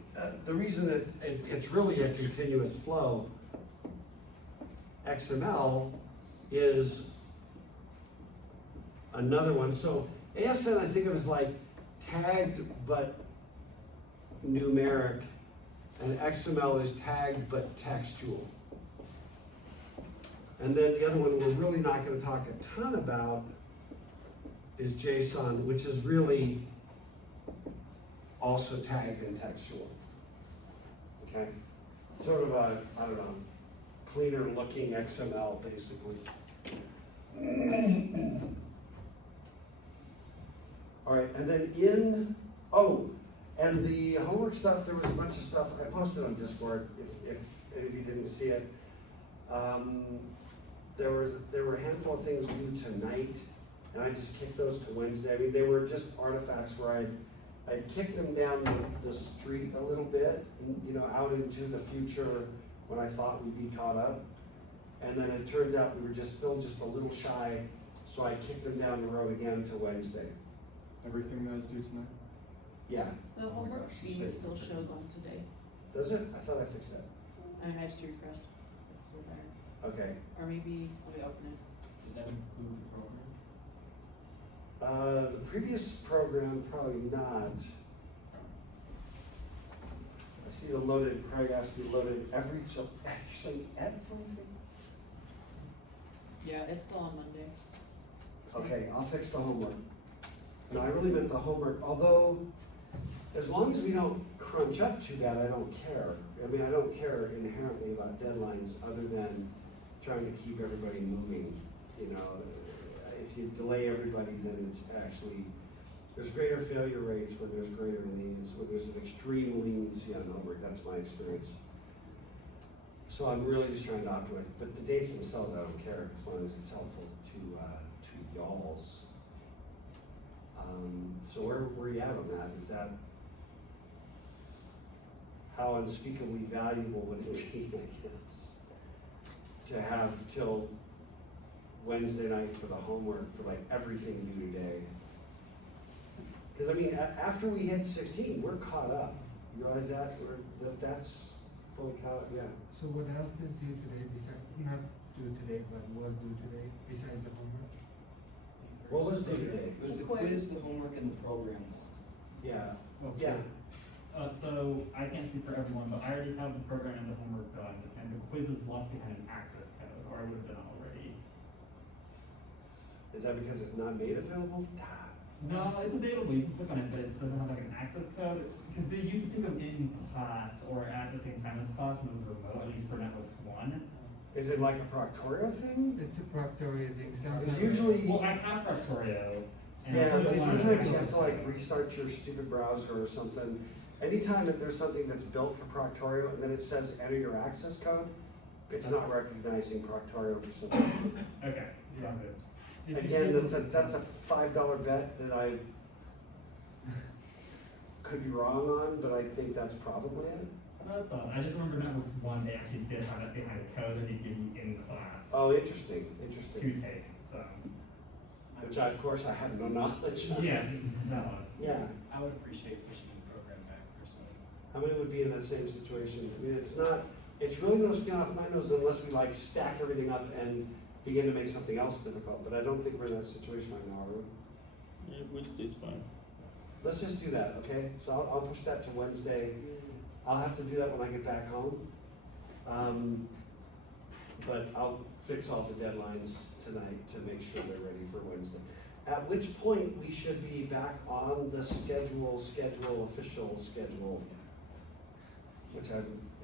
the reason that it's really a continuous flow, XML is another one. So ASN I think of as like tagged but numeric, and XML is tagged but textual. And then the other one we're really not going to talk a ton about is JSON, which is really also tagged and textual. Okay? Sort of a, I don't know, cleaner looking XML basically. All right, and then and the homework stuff, there was a bunch of stuff I posted on Discord if any of you didn't see it. There were a handful of things due tonight, and I just kicked those to Wednesday. I mean, they were just artifacts where I kicked them down the street a little bit, out into the future when I thought we'd be caught up. And then it turns out we were still just a little shy, so I kicked them down the road again to Wednesday. Everything that is due tonight? Yeah, The Oh my homework gosh, sheet you still saved it. shows on today. does it? I thought I fixed that. I just refreshed, it's still there, Okay. or maybe, let me open it. Does that include the program? The previous program, probably not. I see the loaded, Craig asked me loaded so you're saying everything? Yeah, it's still on Monday. Okay, I'll fix the homework. No, I really meant the homework, although, as long as we don't crunch up too bad, I don't care. I mean, I don't care inherently about deadlines, other than trying to keep everybody moving, If you delay everybody, then it actually, there's greater failure rates when there's greater leniency, when there's an extreme leniency on homework, that's my experience. So I'm really just trying to optimize, but the dates themselves, I don't care, as long as it's helpful to y'all's. So where are you at on that? Is that, how unspeakably valuable would it be, I guess, to have till Wednesday night for the homework for like everything due today? Because I mean, after we hit 16, we're caught up. You realize that? That's fully caught up, yeah. So what else is due today besides, not due today, but was due today besides the homework? What was due today? It was the The quiz, quiz. the homework, and the program. Yeah, Okay. yeah. So I can't speak for everyone, but I already have the program and the homework done, and the quiz is left behind an access code, or I would have done it already. Is that because it's not made available? No, it's available, you can click on it, but it doesn't have like an access code, because they used to take them in class or at the same time as class when it was remote, at least for Networks 1. Is it like a Proctorio thing? It's a proctorio thing, Because sometimes. usually, Well, I have Proctorio. and yeah, but it's not usually an you have to access like code. restart your stupid browser or something. Anytime that there's something that's built for Proctorio and then it says enter your access code, it's not recognizing Proctorio for some reason. Okay, sounds good. If you Again, see- that's a $5 bet that I could be wrong on, but I think that's probably it. No, that's fine. I just remember Networks 1, they actually did have it behind a code that they give you in class Oh, interesting, to interesting. take, so. Which I, of course, I have no knowledge of. Yeah, no. Yeah. I would appreciate pushing the program back personally. How many would be in that same situation? I mean, it's really no skin off my nose unless we like stack everything up and begin to make something else difficult, but I don't think we're in that situation right now, are we? Yeah, Wednesday's fine. Let's just do that, okay? So I'll push that to Wednesday. I'll have to do that when I get back home. But I'll fix all the deadlines tonight to make sure they're ready for Wednesday. At which point we should be back on the official schedule.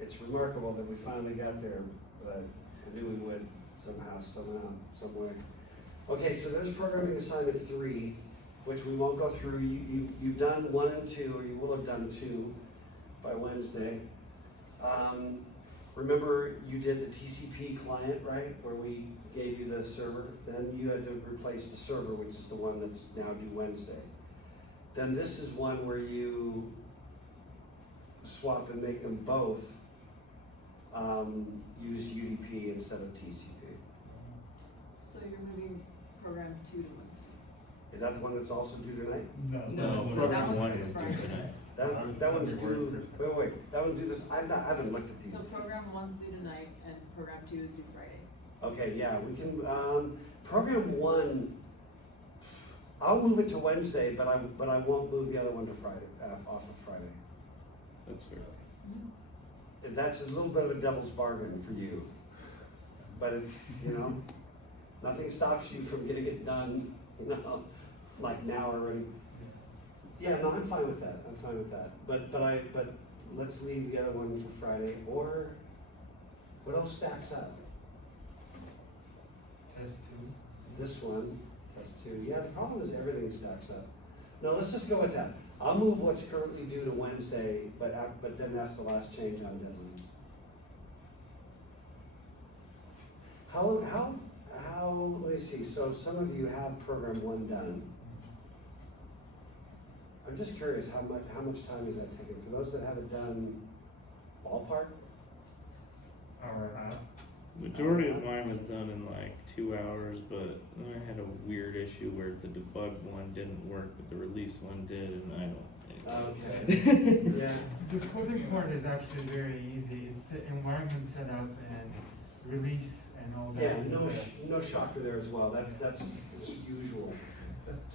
It's remarkable that we finally got there, but I knew we would somehow, some way. Okay, so there's programming assignment 3, which we won't go through. You've done 1 and 2, or you will have done 2 by Wednesday. Remember you did the TCP client, right, where we gave you the server? Then you had to replace the server, which is the one that's now due Wednesday. Then this is one where you swap and make them both use UDP instead of TCP. So you're moving program 2 to Wednesday? Is that the one that's also due tonight? No, so program that one one's is due Friday. tonight. That one's due, wait, that one's due this, I haven't looked at these. So program 1's due tonight and program 2 is due Friday. Okay, yeah, we can, program 1, I'll move it to Wednesday, but I won't move the other one to Friday, off of Friday. That's fair. If that's a little bit of a devil's bargain for you. But if, you know, nothing stops you from getting it done, you know, like now already. Yeah, no, I'm fine with that, but let's leave the other one for Friday, or what else stacks up? Test 2. This one, test 2, yeah, the problem is everything stacks up. No, let's just go with that. I'll move what's currently due to Wednesday, but then that's the last change on deadline. How, let me see, so some of you have program 1 done. I'm just curious, how much time is that taking? For those that have it done, ballpark? Hour and a half. Majority of mine was done in like 2 hours, but then I had a weird issue where the debug one didn't work, but the release one did, and I don't. Okay, yeah. The coding part is actually very easy. It's the environment setup and release and all that. Yeah, no shocker there as well, that's usual.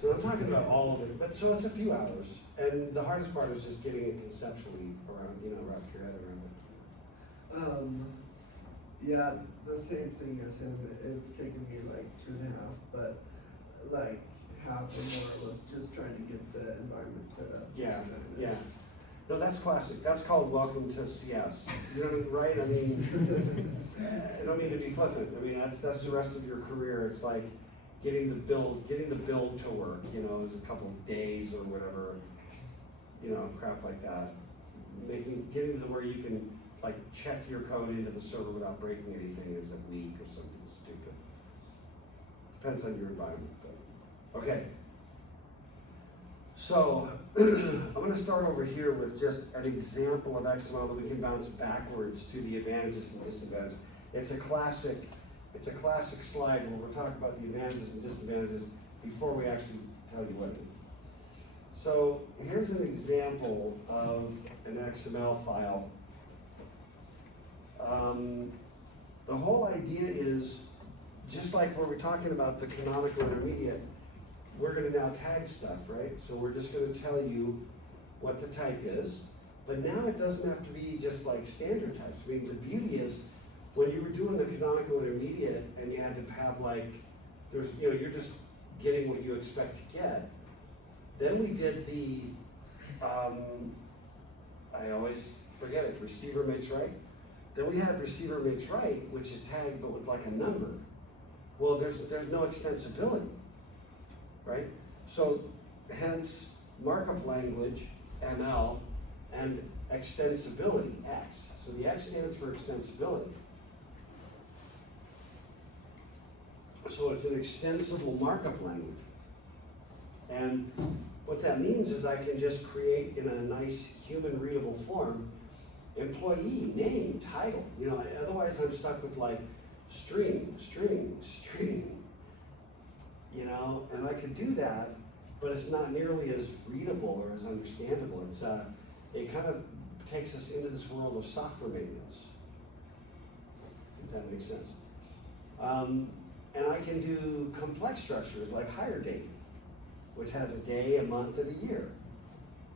So I'm talking about all of it, but so it's a few hours, and the hardest part is just getting it conceptually around, you know, wrap your head around it. Yeah, the same thing as him, it's taken me like 2.5, but like half or more was just trying to get the environment set up. Yeah, yeah. No, that's classic, that's called welcome to CS, you know what I mean, right? I mean, I don't mean to be flippant, I mean, that's the rest of your career, it's like getting the build to work, you know, is a couple of days or whatever, you know, crap like that. Getting to where you can like check your code into the server without breaking anything is a week or something stupid. Depends on your environment, but, okay. So, I'm gonna start over here with just an example of XML that we can bounce backwards to the advantages and disadvantages. It's a classic slide where we're talking about the advantages and disadvantages before we actually tell you what it is. So, here's an example of an XML file. The whole idea is, just like where we're talking about the canonical intermediate, we're gonna now tag stuff, right? So we're just gonna tell you what the type is, but now it doesn't have to be just like standard types. I mean, the beauty is, when you were doing the canonical intermediate and you had to have like, there's, you know, you're just getting what you expect to get. Then we did the, I always forget it, receiver makes right. Then we had receiver makes right, which is tagged but with like a number. Well, there's no extensibility, right? So hence markup language, ML, and extensibility, X. So the X stands for extensibility. So it's an extensible markup language. And what that means is I can just create in a nice human readable form employee, name, title, you know, otherwise I'm stuck with like string, you know, and I could do that, but it's not nearly as readable or as understandable. It's, it kind of takes us into this world of software maintenance, if that makes sense. And I can do complex structures like hire date, which has a day, a month, and a year.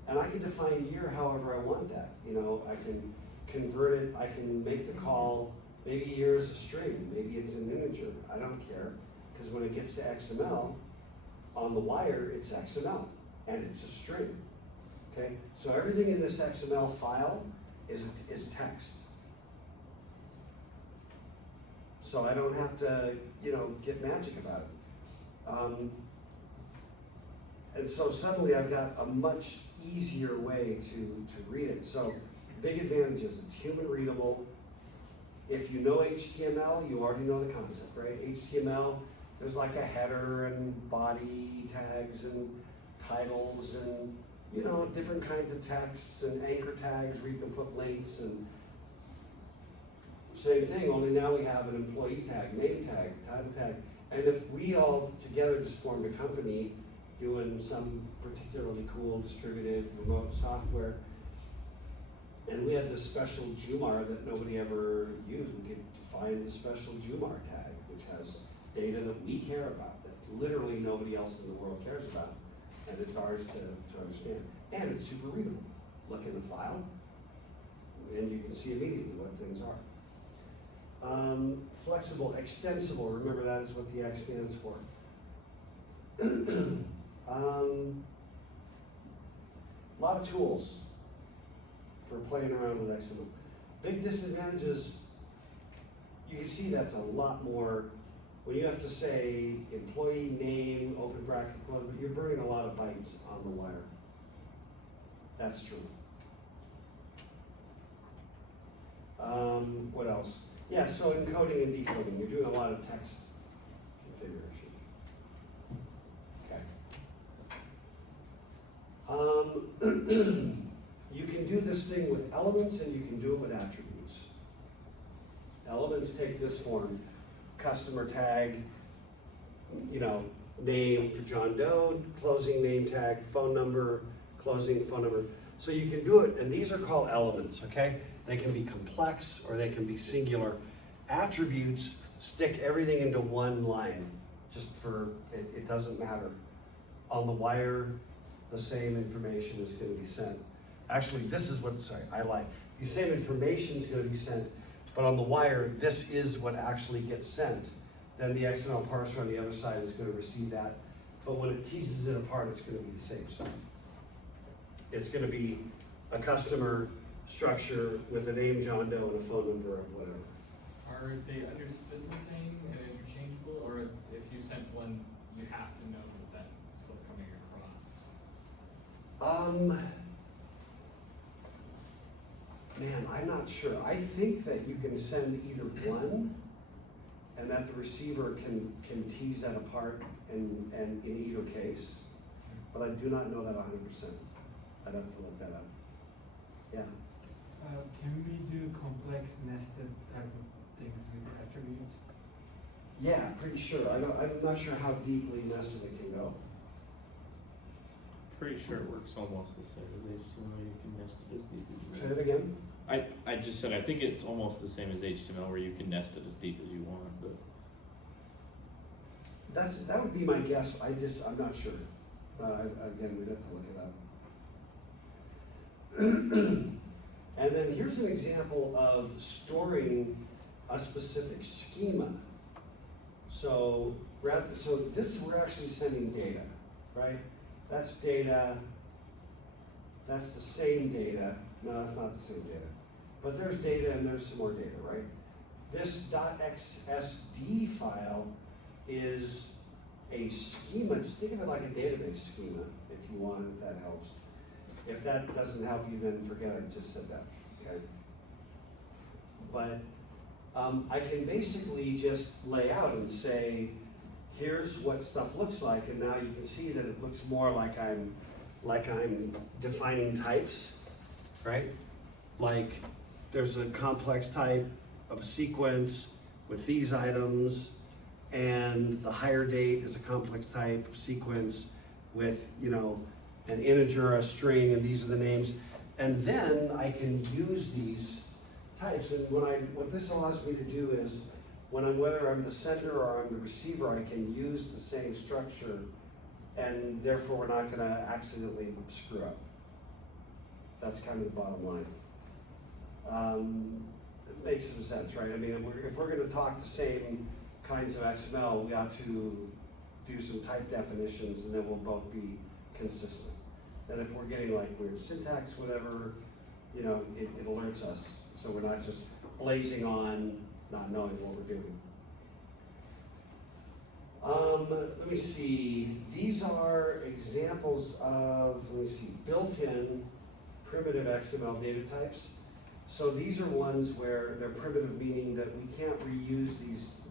And I can define year however I want that. You know, I can convert it, I can make the call, maybe year is a string, maybe it's an integer, I don't care. Because when it gets to XML, on the wire, it's XML, and it's a string, okay? So everything in this XML file is text. So I don't have to, you know, get magic about it. And so suddenly I've got a much easier way to read it. So big advantages, it's human readable. If you know HTML, you already know the concept, right? HTML, there's like a header and body tags and titles and, you know, different kinds of texts and anchor tags where you can put links and Same thing, only now we have an employee tag, name tag, title tag. And if we all together just formed a company doing some particularly cool distributed remote software, and we had this special Jumar that nobody ever used, we could define the special Jumar tag, which has data that we care about, that literally nobody else in the world cares about, and it's ours to understand. And it's super readable. Look in the file, and you can see immediately what things are. Flexible, extensible, remember that is what the X stands for. A lot of tools for playing around with XML. Big disadvantages, you can see that's a lot more, when you have to say employee name, open bracket, close, but you're burning a lot of bytes on the wire. That's true. What else? Yeah, so encoding and decoding, you're doing a lot of text configuration. Okay. You can do this thing with elements and you can do it with attributes. Elements take this form, customer tag, you know, name for John Doe, closing name tag, phone number, closing phone number. So you can do it, and these are called elements, okay? They can be complex or they can be singular. Attributes stick everything into one line, just for, it doesn't matter. On the wire, the same information is gonna be sent. Actually, this is what, sorry, I lied. The same information is gonna be sent, but on the wire, this is what actually gets sent. Then the XML parser on the other side is gonna receive that. But when it teases it apart, it's gonna be the same stuff. It's gonna be a customer structure with a name John Doe and a phone number of whatever. Are they understood the same and interchangeable, or if you sent one, you have to know that that's what's coming across? Man, I'm not sure. I think that you can send either one, and that the receiver can tease that apart in either case. But I do not know that 100%. I'd have to look that up. Yeah. Can we do complex nested type of things with attributes? Yeah, pretty sure. I'm not sure how deeply nested it can go. Pretty sure it works almost the same as HTML. You can nest it as deep as you Say want. that again? I just said I think it's almost the same as HTML where you can nest it as deep as you want, but That would be my guess. I'm not sure. Again, we'd have to look it up. And then here's an example of storing a specific schema. So this, we're actually sending data, right? That's data, that's the same data. No, that's not the same data. But there's data and there's some more data, right? This .xsd file is a schema. Just think of it like a database schema, if you want, if that helps. If that doesn't help you, then forget I just said that, okay? But I can basically just lay out and say, here's what stuff looks like, and now you can see that it looks more like I'm defining types, right? Like there's a complex type of a sequence with these items, and the higher date is a complex type of sequence with, you know, an integer, a string, and these are the names. And then I can use these types, and what this allows me to do is, whether I'm the sender or I'm the receiver, I can use the same structure, and therefore we're not gonna accidentally screw up. That's kind of the bottom line. It makes some sense, right? I mean, if we're gonna talk the same kinds of XML, we ought to do some type definitions, and then we'll both be consistent. And if we're getting like weird syntax, whatever, you know, it alerts us, so we're not just blazing on, not knowing what we're doing. Let me see, these are examples of, built-in primitive XML data types. So these are ones where they're primitive, meaning that we can't reuse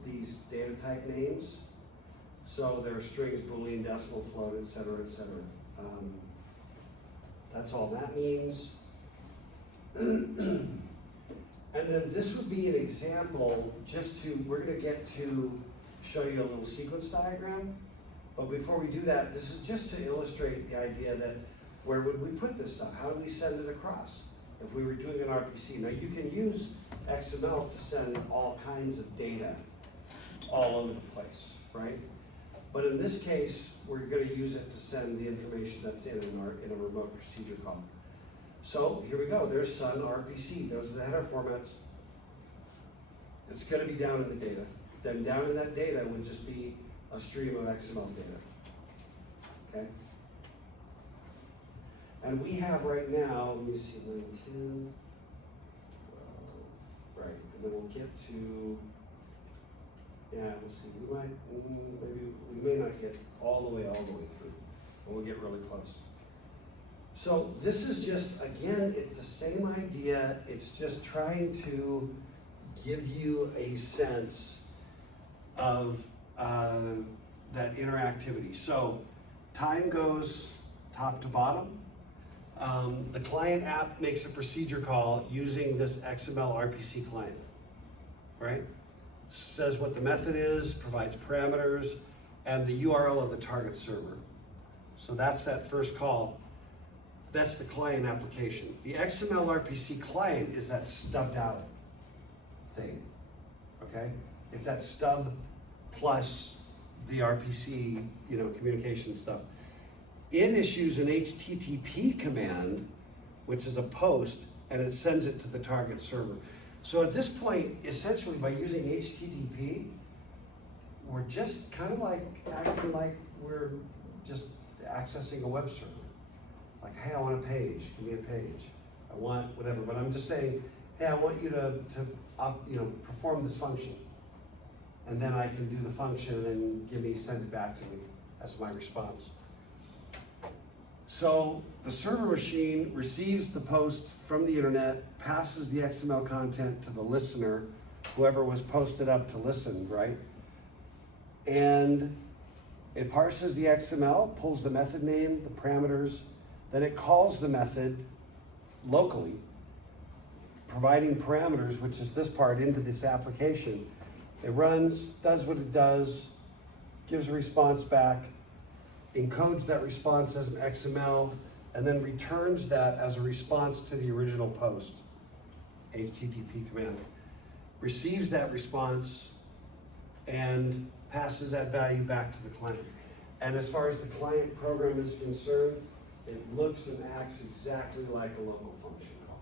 these data type names. So there are strings, Boolean, decimal, float, et cetera, et cetera. That's all that means. And then this would be an example, we're gonna get to show you a little sequence diagram. But before we do that, this is just to illustrate the idea that where would we put this stuff? How do we send it across? If we were doing an RPC. Now you can use XML to send all kinds of data all over the place, right? But in this case, we're gonna use it to send the information that's in a remote procedure call. So here we go, there's Sun RPC, those are the header formats. It's gonna be down in the data. Then down in that data would just be a stream of XML data, okay? And we have right now, let me see, 9, 10, 12, right, and then we'll get to, yeah, we'll see, we might, maybe, we may not get all the way through, but we'll get really close. So this is just, again, it's the same idea, it's just trying to give you a sense of that interactivity. So time goes top to bottom. The client app makes a procedure call using this Xmlrpc Client, right? Says what the method is, provides parameters, and the URL of the target server. So that's that first call. That's the client application. The Xmlrpc Client is that stubbed out thing, okay? It's that stub plus the RPC, communication stuff. It issues an HTTP command, which is a post, and it sends it to the target server. So at this point, essentially by using HTTP, we're just kind of like acting like we're just accessing a web server. Like, hey, I want a page, give me a page. I want whatever, but I'm just saying, hey, I want you to perform this function. And then I can do the function and send it back to me as my response. So the server machine receives the post from the internet, passes the XML content to the listener, whoever was posted up to listen, right? And it parses the XML, pulls the method name, the parameters, then it calls the method locally, providing parameters, which is this part, into this application. It runs, does what it does, gives a response back, encodes that response as an XML, and then returns that as a response to the original post, HTTP command. Receives that response and passes that value back to the client. And as far as the client program is concerned, it looks and acts exactly like a local function call.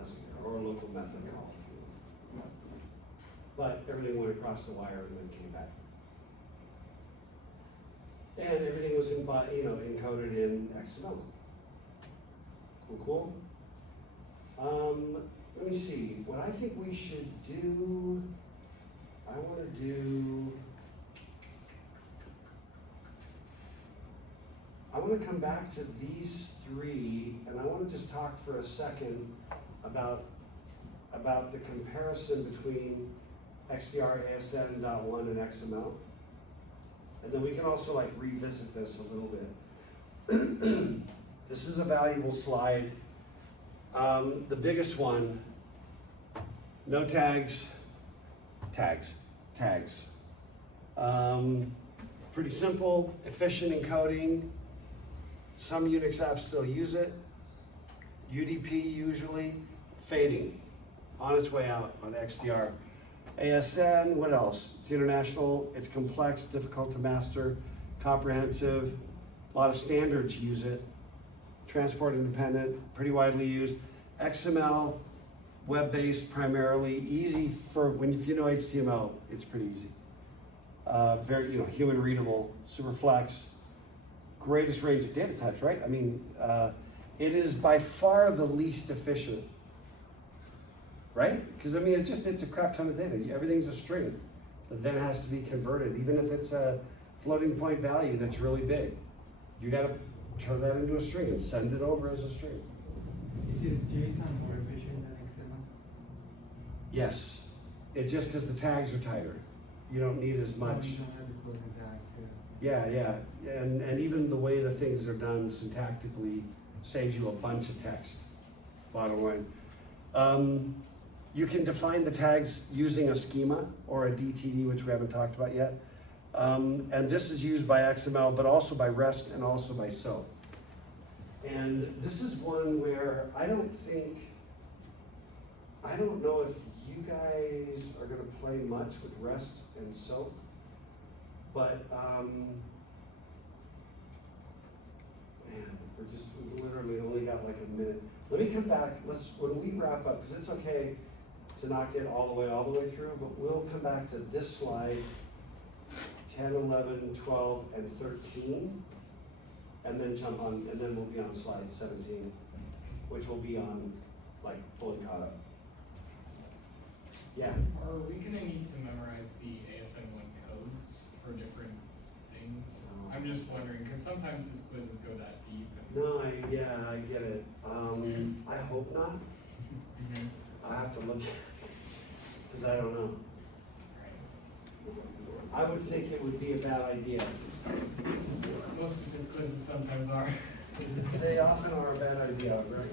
Doesn't it? Or a local method call. But everything went across the wire and then came back. And everything was encoded in XML. Cool. Let me see. What I think we should do, I want to come back to these three, and I want to just talk for a second about the comparison between Xdr ASN.1 and XML. And then we can also revisit this a little bit. This is a valuable slide. The biggest one, no tags, tags. Pretty simple, efficient encoding. Some Unix apps still use it. UDP usually, fading, on its way out on XDR. ASN, what else? It's international, it's complex, difficult to master, comprehensive. A lot of standards use it. Transport independent, pretty widely used. XML, web-based primarily, easy for if you know HTML, it's pretty easy. Very, human readable, super flex, greatest range of data types, right? I mean, it is by far the least efficient, right? Because it's a crap ton of data. Everything's a string that then has to be converted, even if it's a floating point value that's really big. You got to turn that into a string and send it over as a string. Is JSON more efficient than XML? Yes, it's just because the tags are tighter. You don't need as much. You don't have to close the tag too. Yeah, and even the way the things are done syntactically saves you a bunch of text, bottom line. You can define the tags using a schema or a DTD, which we haven't talked about yet. And this is used by XML, but also by REST and also by SOAP. And this is one where I don't know if you guys are gonna play much with REST and SOAP, but man, we've literally only got like a minute. Let me come back, when we wrap up, because it's okay to not get all the way through, but we'll come back to this slide, 10, 11, 12, and 13, and then jump on, and then we'll be on slide 17, which will be on, like, fully caught up. Yeah, Are we gonna need to memorize the ASN.1 codes for different things? No. I'm just wondering, because sometimes these quizzes go that deep. no, I get it. I hope not. I have to look, because I don't know. I would think it would be a bad idea. Most of these quizzes sometimes are. They often are a bad idea, right?